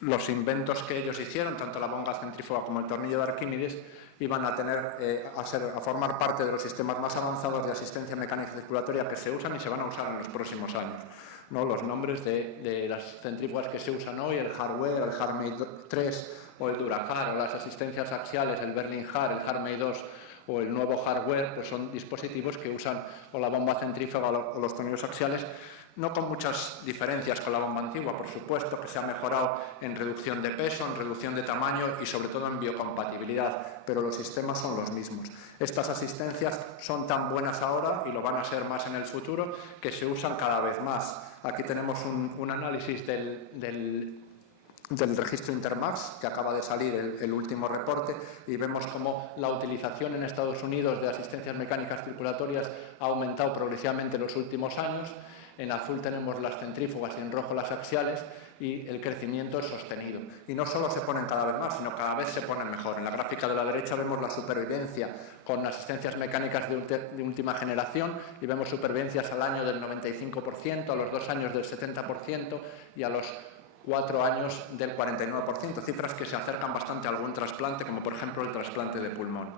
los inventos que ellos hicieron, tanto la bomba centrífuga como el tornillo de Arquímedes, iban a tener a formar parte de los sistemas más avanzados de asistencia mecánica circulatoria que se usan y se van a usar en los próximos años, ¿no? Los nombres de las centrífugas que se usan hoy, el Harware, el Harmey 3 o el Duracar, o las asistencias axiales, el Berlin-Har, el Harmey 2 o el nuevo Hardware, pues son dispositivos que usan o la bomba centrífuga o los tornillos axiales, no con muchas diferencias con la bomba antigua, por supuesto, que se ha mejorado en reducción de peso, en reducción de tamaño y sobre todo en biocompatibilidad, pero los sistemas son los mismos. Estas asistencias son tan buenas ahora, y lo van a ser más en el futuro, que se usan cada vez más. Aquí tenemos un análisis del registro Intermax, que acaba de salir el último reporte, y vemos cómo la utilización en Estados Unidos de asistencias mecánicas circulatorias ha aumentado progresivamente en los últimos años. En azul tenemos las centrífugas y en rojo las axiales, y el crecimiento es sostenido. Y no solo se ponen cada vez más, sino cada vez se ponen mejor. En la gráfica de la derecha vemos la supervivencia con asistencias mecánicas de última generación, y vemos supervivencias al año del 95%, a los 2 años del 70% y a los 4 años del 49%, cifras que se acercan bastante a algún trasplante, como por ejemplo el trasplante de pulmón.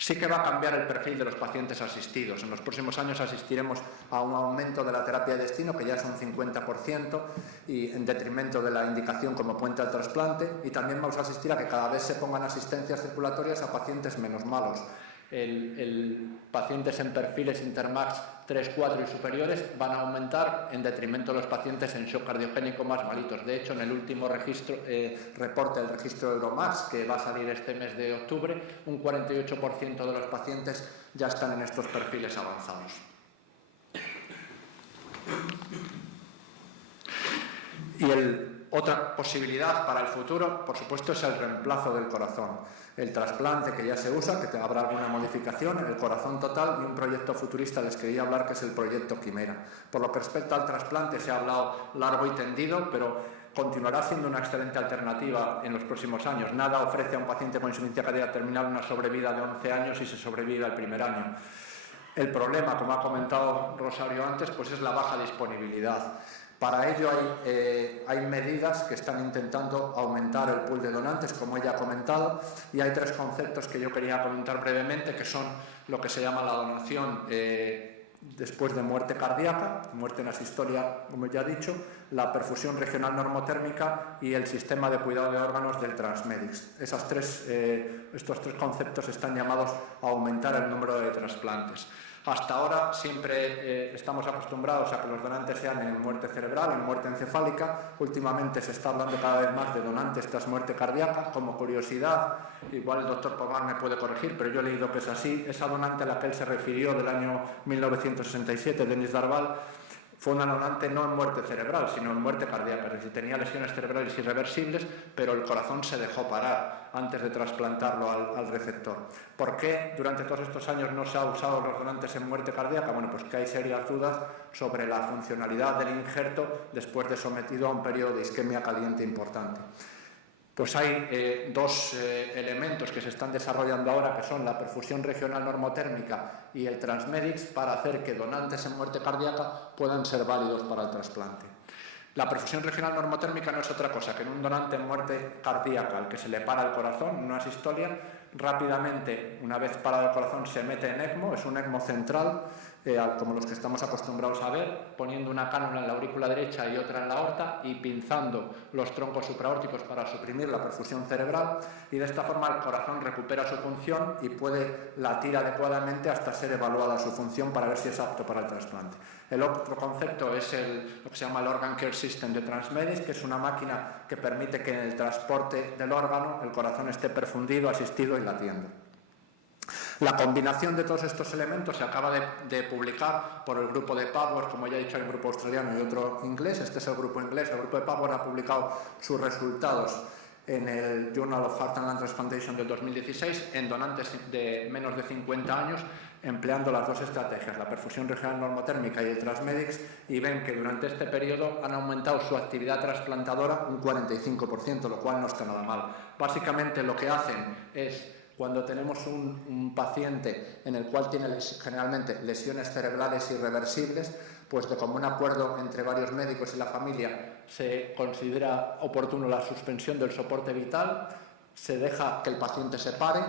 Sí que va a cambiar el perfil de los pacientes asistidos. En los próximos años asistiremos a un aumento de la terapia de destino, que ya es un 50%, y en detrimento de la indicación como puente al trasplante, y también vamos a asistir a que cada vez se pongan asistencias circulatorias a pacientes menos malos. Pacientes en perfiles Intermax 3, 4 y superiores van a aumentar en detrimento de los pacientes en shock cardiogénico más malitos. De hecho, en el último reporte del registro Euromax, que va a salir este mes de octubre, un 48% de los pacientes ya están en estos perfiles avanzados. Y otra posibilidad para el futuro, por supuesto, es el reemplazo del corazón. El trasplante, que ya se usa, que habrá alguna modificación, el corazón total, y un proyecto futurista les quería hablar, que es el proyecto Quimera. Por lo que respecta al trasplante, se ha hablado largo y tendido, pero continuará siendo una excelente alternativa en los próximos años. Nada ofrece a un paciente con insuficiencia cardíaca terminal una sobrevida de 11 años y se sobrevive al primer año. El problema, como ha comentado Rosario antes, pues es la baja disponibilidad. Para ello hay medidas que están intentando aumentar el pool de donantes, como ella ha comentado, y hay 3 conceptos que yo quería comentar brevemente, que son lo que se llama la donación después de muerte cardíaca, muerte en asistolia, como ya he dicho, la perfusión regional normotérmica y el sistema de cuidado de órganos del Transmedics. Estos 3 conceptos están llamados a aumentar el número de trasplantes. Hasta ahora siempre estamos acostumbrados a que los donantes sean en muerte cerebral, en muerte encefálica. Últimamente se está hablando cada vez más de donantes tras muerte cardíaca. Como curiosidad, igual el doctor Pomar me puede corregir, pero yo he leído que es así. Esa donante a la que él se refirió del año 1967, Denis Darval, fue una donante no en muerte cerebral, sino en muerte cardíaca. Es decir, tenía lesiones cerebrales irreversibles, pero el corazón se dejó parar antes de trasplantarlo al receptor. ¿Por qué durante todos estos años no se ha usado los donantes en muerte cardíaca? Bueno, pues que hay serias dudas sobre la funcionalidad del injerto después de sometido a un periodo de isquemia caliente importante. Pues hay 2 elementos que se están desarrollando ahora, que son la perfusión regional normotérmica y el Transmedics, para hacer que donantes en muerte cardíaca puedan ser válidos para el trasplante. La perfusión regional normotérmica no es otra cosa que en un donante en muerte cardíaca al que se le para el corazón, una asistolia, rápidamente, una vez parado el corazón, se mete en ECMO, es un ECMO central, como los que estamos acostumbrados a ver, poniendo una cánula en la aurícula derecha y otra en la aorta y pinzando los troncos supraórticos para suprimir la perfusión cerebral, y de esta forma el corazón recupera su función y puede latir adecuadamente hasta ser evaluada su función para ver si es apto para el trasplante. El otro concepto es lo que se llama el Organ Care System de Transmedics, que es una máquina que permite que en el transporte del órgano el corazón esté perfundido, asistido y latiendo. La combinación de todos estos elementos se acaba de publicar por el grupo de Power, como ya he dicho, hay un grupo australiano y otro inglés. Este es el grupo inglés. El grupo de Power ha publicado sus resultados en el Journal of Heart and Lung Transplantation del 2016 en donantes de menos de 50 años, empleando las 2 estrategias, la perfusión regional normotérmica y el Transmedics, y ven que durante este periodo han aumentado su actividad trasplantadora un 45%, lo cual no está nada mal. Básicamente lo que hacen es, cuando tenemos un paciente en el cual tiene generalmente lesiones cerebrales irreversibles, pues de común acuerdo entre varios médicos y la familia se considera oportuno la suspensión del soporte vital, se deja que el paciente se pare.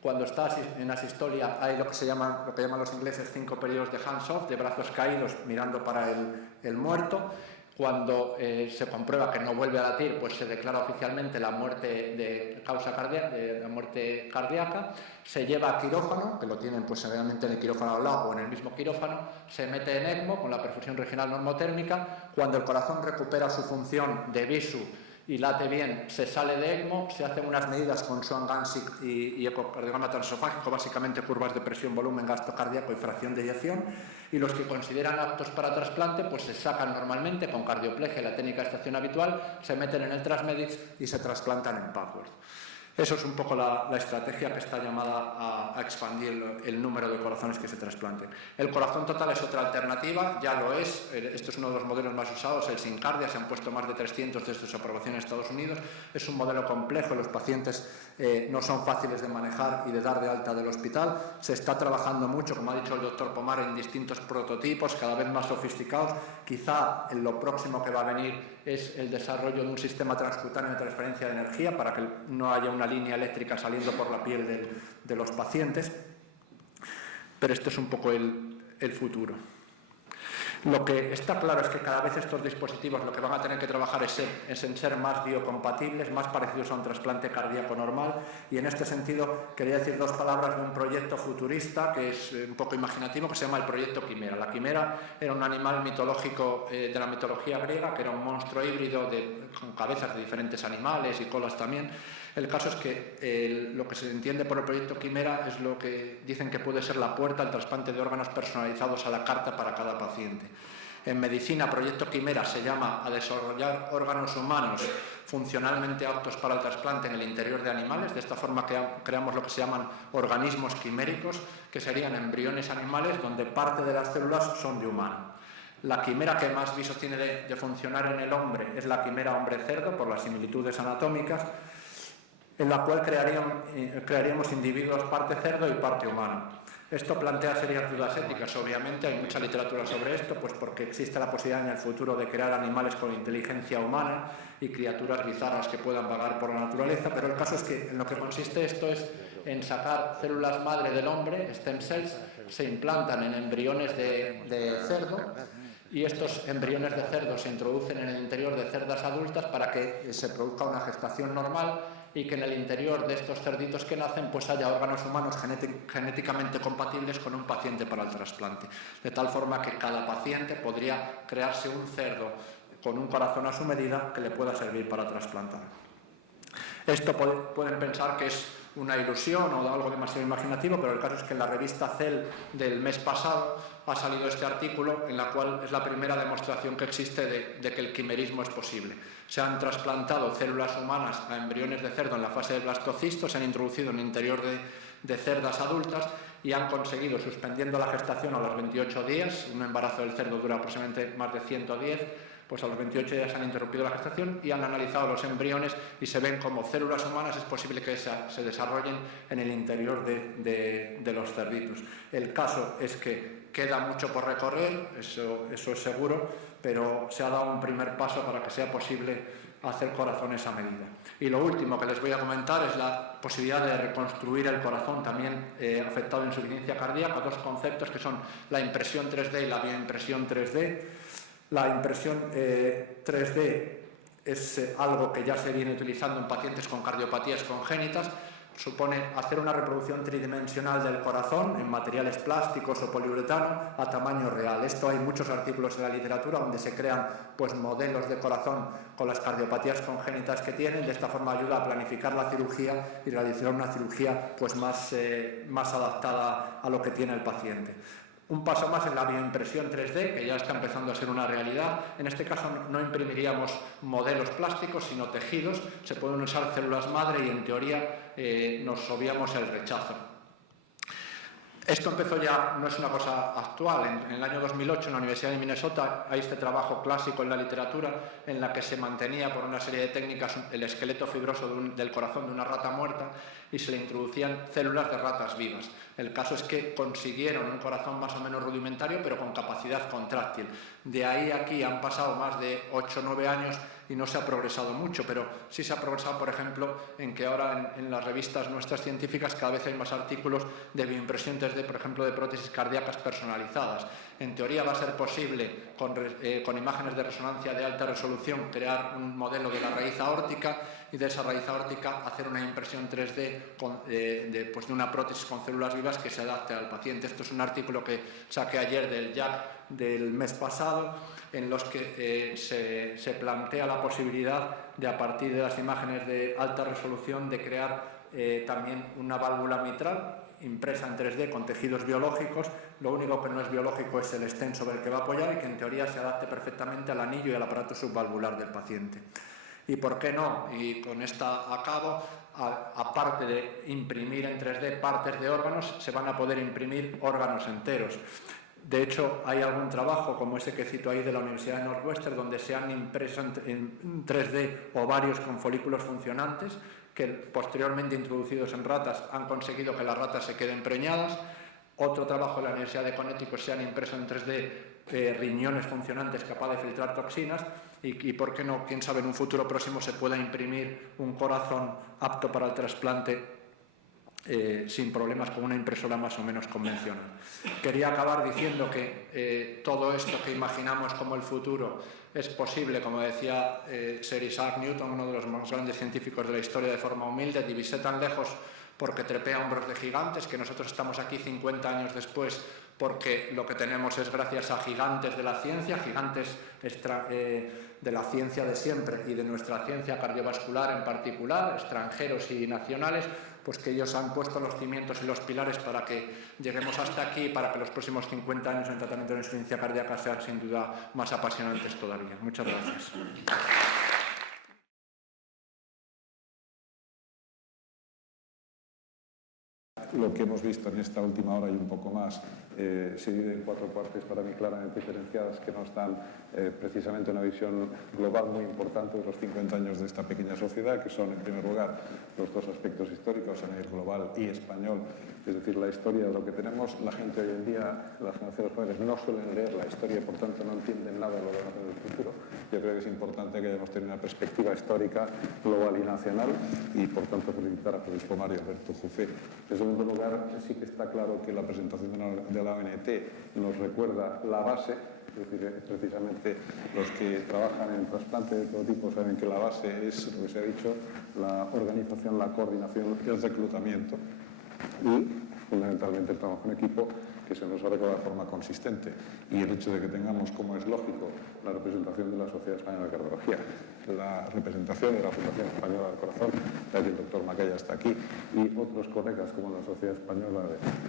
Cuando está en asistolia hay lo que llaman los ingleses 5 periodos de hands-off, de brazos caídos mirando para el muerto. Cuando se comprueba que no vuelve a latir, pues se declara oficialmente la muerte de causa cardíaca, la muerte cardíaca. Se lleva a quirófano, que lo tienen pues realmente en el quirófano al lado o en el mismo quirófano. Se mete en ECMO con la perfusión regional normotérmica. Cuando el corazón recupera su función de visu y late bien, se sale de ECMO, se hacen unas medidas con Swan-Ganz y ecocardiograma transesofágico, básicamente curvas de presión, volumen, gasto cardíaco y fracción de eyección, y los que consideran aptos para trasplante pues se sacan normalmente con cardioplegia y la técnica de estación habitual, se meten en el Transmedics y se trasplantan en Papworth. Eso es un poco la estrategia que está llamada a expandir el número de corazones que se trasplanten. El corazón total es otra alternativa, ya lo es. Esto es uno de los modelos más usados, el Syncardia, se han puesto más de 300 de sus aprobaciones en Estados Unidos. Es un modelo complejo, los pacientes no son fáciles de manejar y de dar de alta del hospital. Se está trabajando mucho, como ha dicho el doctor Pomar, en distintos prototipos, cada vez más sofisticados. Quizá en lo próximo que va a venir es el desarrollo de un sistema transcutáneo de transferencia de energía para que no haya una línea eléctrica saliendo por la piel de los pacientes. Pero esto es un poco el futuro. Lo que está claro es que cada vez estos dispositivos lo que van a tener que trabajar es en ser más biocompatibles, más parecidos a un trasplante cardíaco normal, y en este sentido quería decir 2 palabras de un proyecto futurista que es un poco imaginativo, que se llama el proyecto Quimera. La quimera era un animal mitológico de la mitología griega, que era un monstruo híbrido con cabezas de diferentes animales y colas también. El caso es que lo que se entiende por el proyecto Quimera es lo que dicen que puede ser la puerta al trasplante de órganos personalizados a la carta para cada paciente. En medicina, proyecto Quimera se llama a desarrollar órganos humanos funcionalmente aptos para el trasplante en el interior de animales. De esta forma creamos lo que se llaman organismos quiméricos, que serían embriones animales donde parte de las células son de humano. La quimera que más visos tiene de funcionar en el hombre es la quimera hombre-cerdo, por las similitudes anatómicas, en la cual crearíamos individuos parte cerdo y parte humano. Esto plantea serias dudas éticas, obviamente, hay mucha literatura sobre esto, pues porque existe la posibilidad en el futuro de crear animales con inteligencia humana y criaturas bizarras que puedan vagar por la naturaleza, pero el caso es que en lo que consiste esto es en sacar células madre del hombre, stem cells, se implantan en embriones de cerdo, y estos embriones de cerdo se introducen en el interior de cerdas adultas para que se produzca una gestación normal y que en el interior de estos cerditos que nacen pues haya órganos humanos genéticamente compatibles con un paciente para el trasplante. De tal forma que cada paciente podría crearse un cerdo con un corazón a su medida que le pueda servir para trasplantar. Esto pueden pensar que es una ilusión o algo demasiado imaginativo, pero el caso es que en la revista Cell del mes pasado ha salido este artículo en la cual es la primera demostración que existe de que el quimerismo es posible. Se han trasplantado células humanas a embriones de cerdo en la fase de blastocisto, se han introducido en el interior de cerdas adultas y han conseguido, suspendiendo la gestación a los 28 días, un embarazo del cerdo dura aproximadamente más de 110, pues a los 28 días han interrumpido la gestación y han analizado los embriones y se ven como células humanas es posible que se desarrollen en el interior de los cerditos. El caso es que queda mucho por recorrer, eso es seguro, pero se ha dado un primer paso para que sea posible hacer corazones a medida. Y lo último que les voy a comentar es la posibilidad de reconstruir el corazón también afectado en insuficiencia cardíaca, 2 conceptos que son la impresión 3D y la bioimpresión 3D. La impresión 3D es algo que ya se viene utilizando en pacientes con cardiopatías congénitas. Supone hacer una reproducción tridimensional del corazón en materiales plásticos o poliuretano a tamaño real. Esto hay muchos artículos en la literatura donde se crean pues, modelos de corazón con las cardiopatías congénitas que tienen. De esta forma ayuda a planificar la cirugía y realizar una cirugía pues, más adaptada a lo que tiene el paciente. Un paso más en la bioimpresión 3D, que ya está empezando a ser una realidad. En este caso no imprimiríamos modelos plásticos, sino tejidos. Se pueden usar células madre y en teoría nos obviamos el rechazo. Esto empezó ya, no es una cosa actual. En el año 2008, en la Universidad de Minnesota, hay este trabajo clásico en la literatura en la que se mantenía por una serie de técnicas el esqueleto fibroso del corazón de una rata muerta y se le introducían células de ratas vivas. El caso es que consiguieron un corazón más o menos rudimentario, pero con capacidad contráctil. De ahí a aquí han pasado más de 8 o 9 años y no se ha progresado mucho, pero sí se ha progresado, por ejemplo, en que ahora en las revistas nuestras científicas cada vez hay más artículos de bioimpresión 3D, por ejemplo, de prótesis cardíacas personalizadas. En teoría va a ser posible, con imágenes de resonancia de alta resolución, crear un modelo de la raíz aórtica y de esa raíz aórtica hacer una impresión 3D de una prótesis con células vivas que se adapte al paciente. Esto es un artículo que saqué ayer del JACC del mes pasado, en los que se plantea la posibilidad de, a partir de las imágenes de alta resolución, de crear también una válvula mitral impresa en 3D con tejidos biológicos. Lo único que no es biológico es el stent sobre el que va a apoyar y que en teoría se adapte perfectamente al anillo y al aparato subvalvular del paciente. ¿Y por qué no? Y con esta acabo. Aparte de imprimir en 3D partes de órganos, se van a poder imprimir órganos enteros. De hecho, hay algún trabajo, como ese que cito ahí de la Universidad de Northwestern, donde se han impreso en 3D ovarios con folículos funcionantes, que posteriormente introducidos en ratas han conseguido que las ratas se queden preñadas. Otro trabajo de la Universidad de Connecticut, se han impreso en 3D riñones funcionantes capaces de filtrar toxinas y, ¿por qué no? Quién sabe, en un futuro próximo se pueda imprimir un corazón apto para el trasplante sin problemas, con una impresora más o menos convencional. Quería acabar diciendo que todo esto que imaginamos como el futuro es posible, como decía Sir Isaac Newton, uno de los más grandes científicos de la historia, de forma humilde: divisé tan lejos porque trepé a hombros de gigantes, que nosotros estamos aquí 50 años después porque lo que tenemos es gracias a gigantes de la ciencia, gigantes de la ciencia de siempre y de nuestra ciencia cardiovascular en particular, extranjeros y nacionales, pues que ellos han puesto los cimientos y los pilares para que lleguemos hasta aquí, para que los próximos 50 años en tratamiento de insuficiencia cardíaca sean sin duda más apasionantes todavía. Muchas gracias. Lo que hemos visto en esta última hora y un poco más se divide en 4 partes para mí claramente diferenciadas, que nos dan precisamente una visión global muy importante de los 50 años de esta pequeña sociedad, que son, en primer lugar, los 2 aspectos históricos a nivel global y español, es decir, la historia de lo que tenemos. La gente hoy en día, las generaciones jóvenes, no suelen leer la historia y por tanto no entienden nada de lo que va a hacer en el futuro. Yo creo que es importante que hayamos tenido una perspectiva histórica global y nacional y por tanto felicitar a Francisco Mario Alberto Jufé. En segundo lugar, sí que está claro que la presentación de la ONT nos recuerda la base, es decir, precisamente los que trabajan en trasplante de todo tipo saben que la base es, lo que se ha dicho, la organización, la coordinación y el reclutamiento y fundamentalmente el trabajo en equipo, que se nos ha recordado de forma consistente, y el hecho de que tengamos, como es lógico, la representación de la Sociedad Española de Cardiología, la representación de la Fundación Española del Corazón, ya que el doctor Macaya está aquí, y otros colegas como la Sociedad Española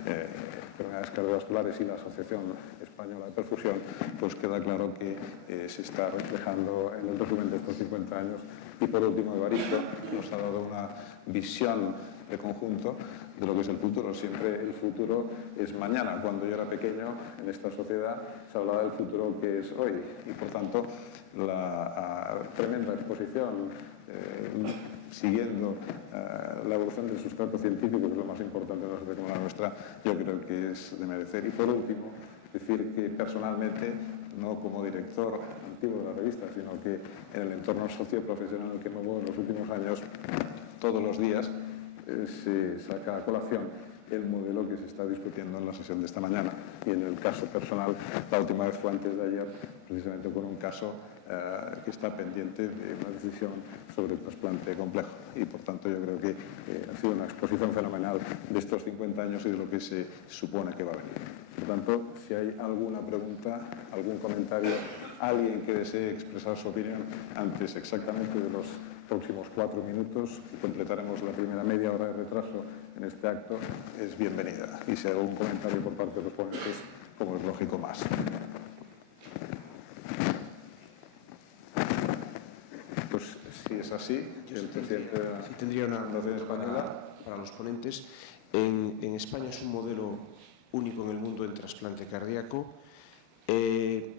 de Enfermedades Cardiovasculares y la Asociación Española de Perfusión, pues queda claro que se está reflejando en el resumen de estos 50 años. Y por último, Evaristo nos ha dado una visión de conjunto de lo que es el futuro. Siempre el futuro es mañana. Cuando yo era pequeño, en esta sociedad se hablaba del futuro que es hoy. Y por tanto, la tremenda exposición, siguiendo la evolución del sustrato científico, que es lo más importante de una sociedad como la nuestra, yo creo que es de merecer. Y por último, decir que personalmente, no como director antiguo de la revista, sino que en el entorno socioprofesional en el que me muevo en los últimos años, todos los días se saca a colación el modelo que se está discutiendo en la sesión de esta mañana. Y en el caso personal, la última vez fue antes de ayer, precisamente con un caso que está pendiente de una decisión sobre el trasplante complejo. Y por tanto yo creo que ha sido una exposición fenomenal de estos 50 años y de lo que se supone que va a venir. Por tanto, si hay alguna pregunta, algún comentario, alguien que desee expresar su opinión antes exactamente de los próximos 4 minutos, y completaremos la primera media hora de retraso en este acto, es bienvenida. Y si hay algún comentario por parte de los ponentes, como es lógico, más. Pues si es así, el presidente de la tendría una Fundación Española para los ponentes. En España es un modelo único en el mundo en trasplante cardíaco.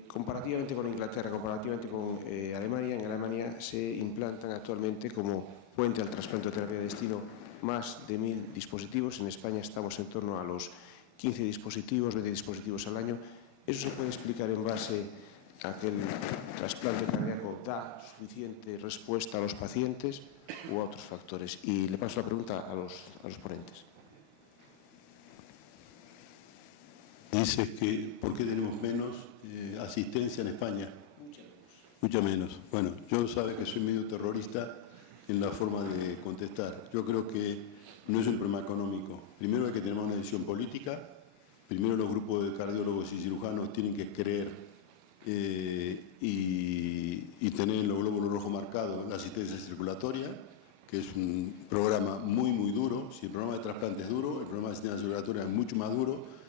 Comparativamente con Inglaterra, comparativamente con Alemania, en Alemania se implantan actualmente como puente al trasplante o terapia de destino más de 1000 dispositivos. En España estamos en torno a los 15 dispositivos, 20 dispositivos al año. ¿Eso se puede explicar en base a que el trasplante cardíaco da suficiente respuesta a los pacientes u a otros factores? Y le paso la pregunta a los ponentes. Dices que ¿por qué tenemos menos asistencia en España? Mucha menos. Bueno, yo sabe que soy medio terrorista en la forma de contestar. Yo creo que no es un problema económico. Primero hay que tener una decisión política. Primero los grupos de cardiólogos y cirujanos tienen que creer y tener en los glóbulos rojos marcados la asistencia circulatoria, que es un programa muy, muy duro. Si el programa de trasplante es duro, el programa de asistencia circulatoria es mucho más duro.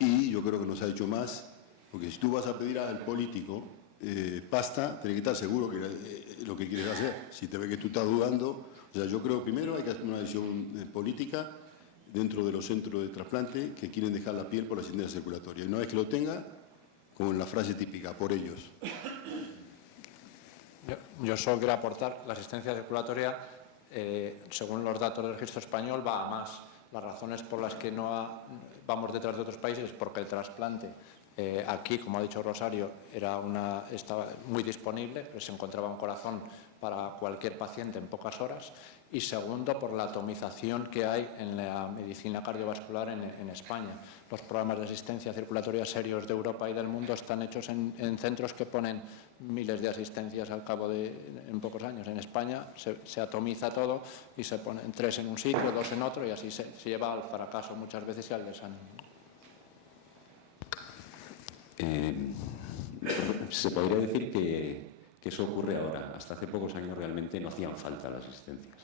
Y yo creo que nos ha hecho más, porque si tú vas a pedir al político pasta, tienes que estar seguro que lo que quieres hacer. Si te ve que tú estás dudando, o sea, yo creo que primero hay que hacer una decisión política dentro de los centros de trasplante que quieren dejar la piel por la asistencia circulatoria. Y una vez que lo tenga, como en la frase típica, por ellos. Yo solo quiero aportar, la asistencia circulatoria, según los datos del registro español, va a más. Las razones por las que vamos detrás de otros países es porque el trasplante aquí, como ha dicho Rosario, estaba muy disponible, pues se encontraba un corazón para cualquier paciente en pocas horas. Y segundo, por la atomización que hay en la medicina cardiovascular en España. Los programas de asistencia circulatoria serios de Europa y del mundo están hechos en centros que ponen miles de asistencias al cabo en pocos años. En España se atomiza todo y se ponen 3 en un sitio, 2 en otro, y así se lleva al fracaso muchas veces y al desánimo. Se podría decir que eso ocurre ahora. Hasta hace pocos años realmente no hacían falta las asistencias.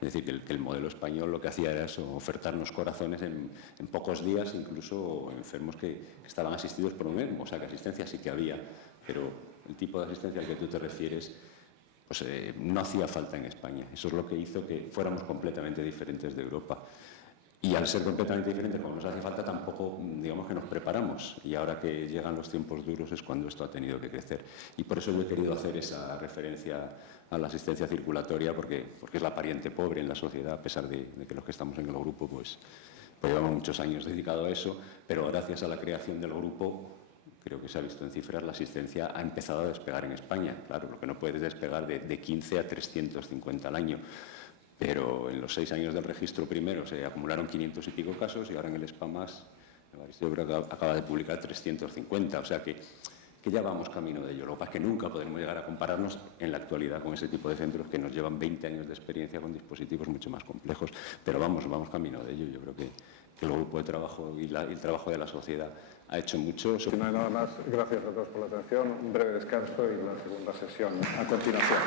Es decir, que el modelo español lo que hacía era eso, ofertarnos corazones en pocos días, incluso enfermos que estaban asistidos por un mismo. O sea, que asistencia sí que había, pero el tipo de asistencia al que tú te refieres pues, no hacía falta en España. Eso es lo que hizo que fuéramos completamente diferentes de Europa. Y al ser completamente diferentes, como nos hace falta, tampoco, digamos que nos preparamos. Y ahora que llegan los tiempos duros es cuando esto ha tenido que crecer. Y por eso yo he querido hacer esa referencia a la asistencia circulatoria, porque es la pariente pobre en la sociedad, a pesar de que los que estamos en el grupo pues llevamos muchos años dedicados a eso, pero gracias a la creación del grupo, creo que se ha visto en cifras, la asistencia ha empezado a despegar en España. Claro, lo que no puede es despegar de 15 a 350 al año. Pero en los 6 años del registro primero se acumularon 500 y pico casos y ahora en el SPAMAS, yo creo que acaba de publicar 350, o sea que ya vamos camino de ello. Lo que pasa es que nunca podremos llegar a compararnos en la actualidad con ese tipo de centros que nos llevan 20 años de experiencia con dispositivos mucho más complejos, pero vamos camino de ello. Yo creo que el grupo de trabajo y el trabajo de la sociedad ha hecho mucho. Si no hay nada más, gracias a todos por la atención. Un breve descanso y la segunda sesión a continuación.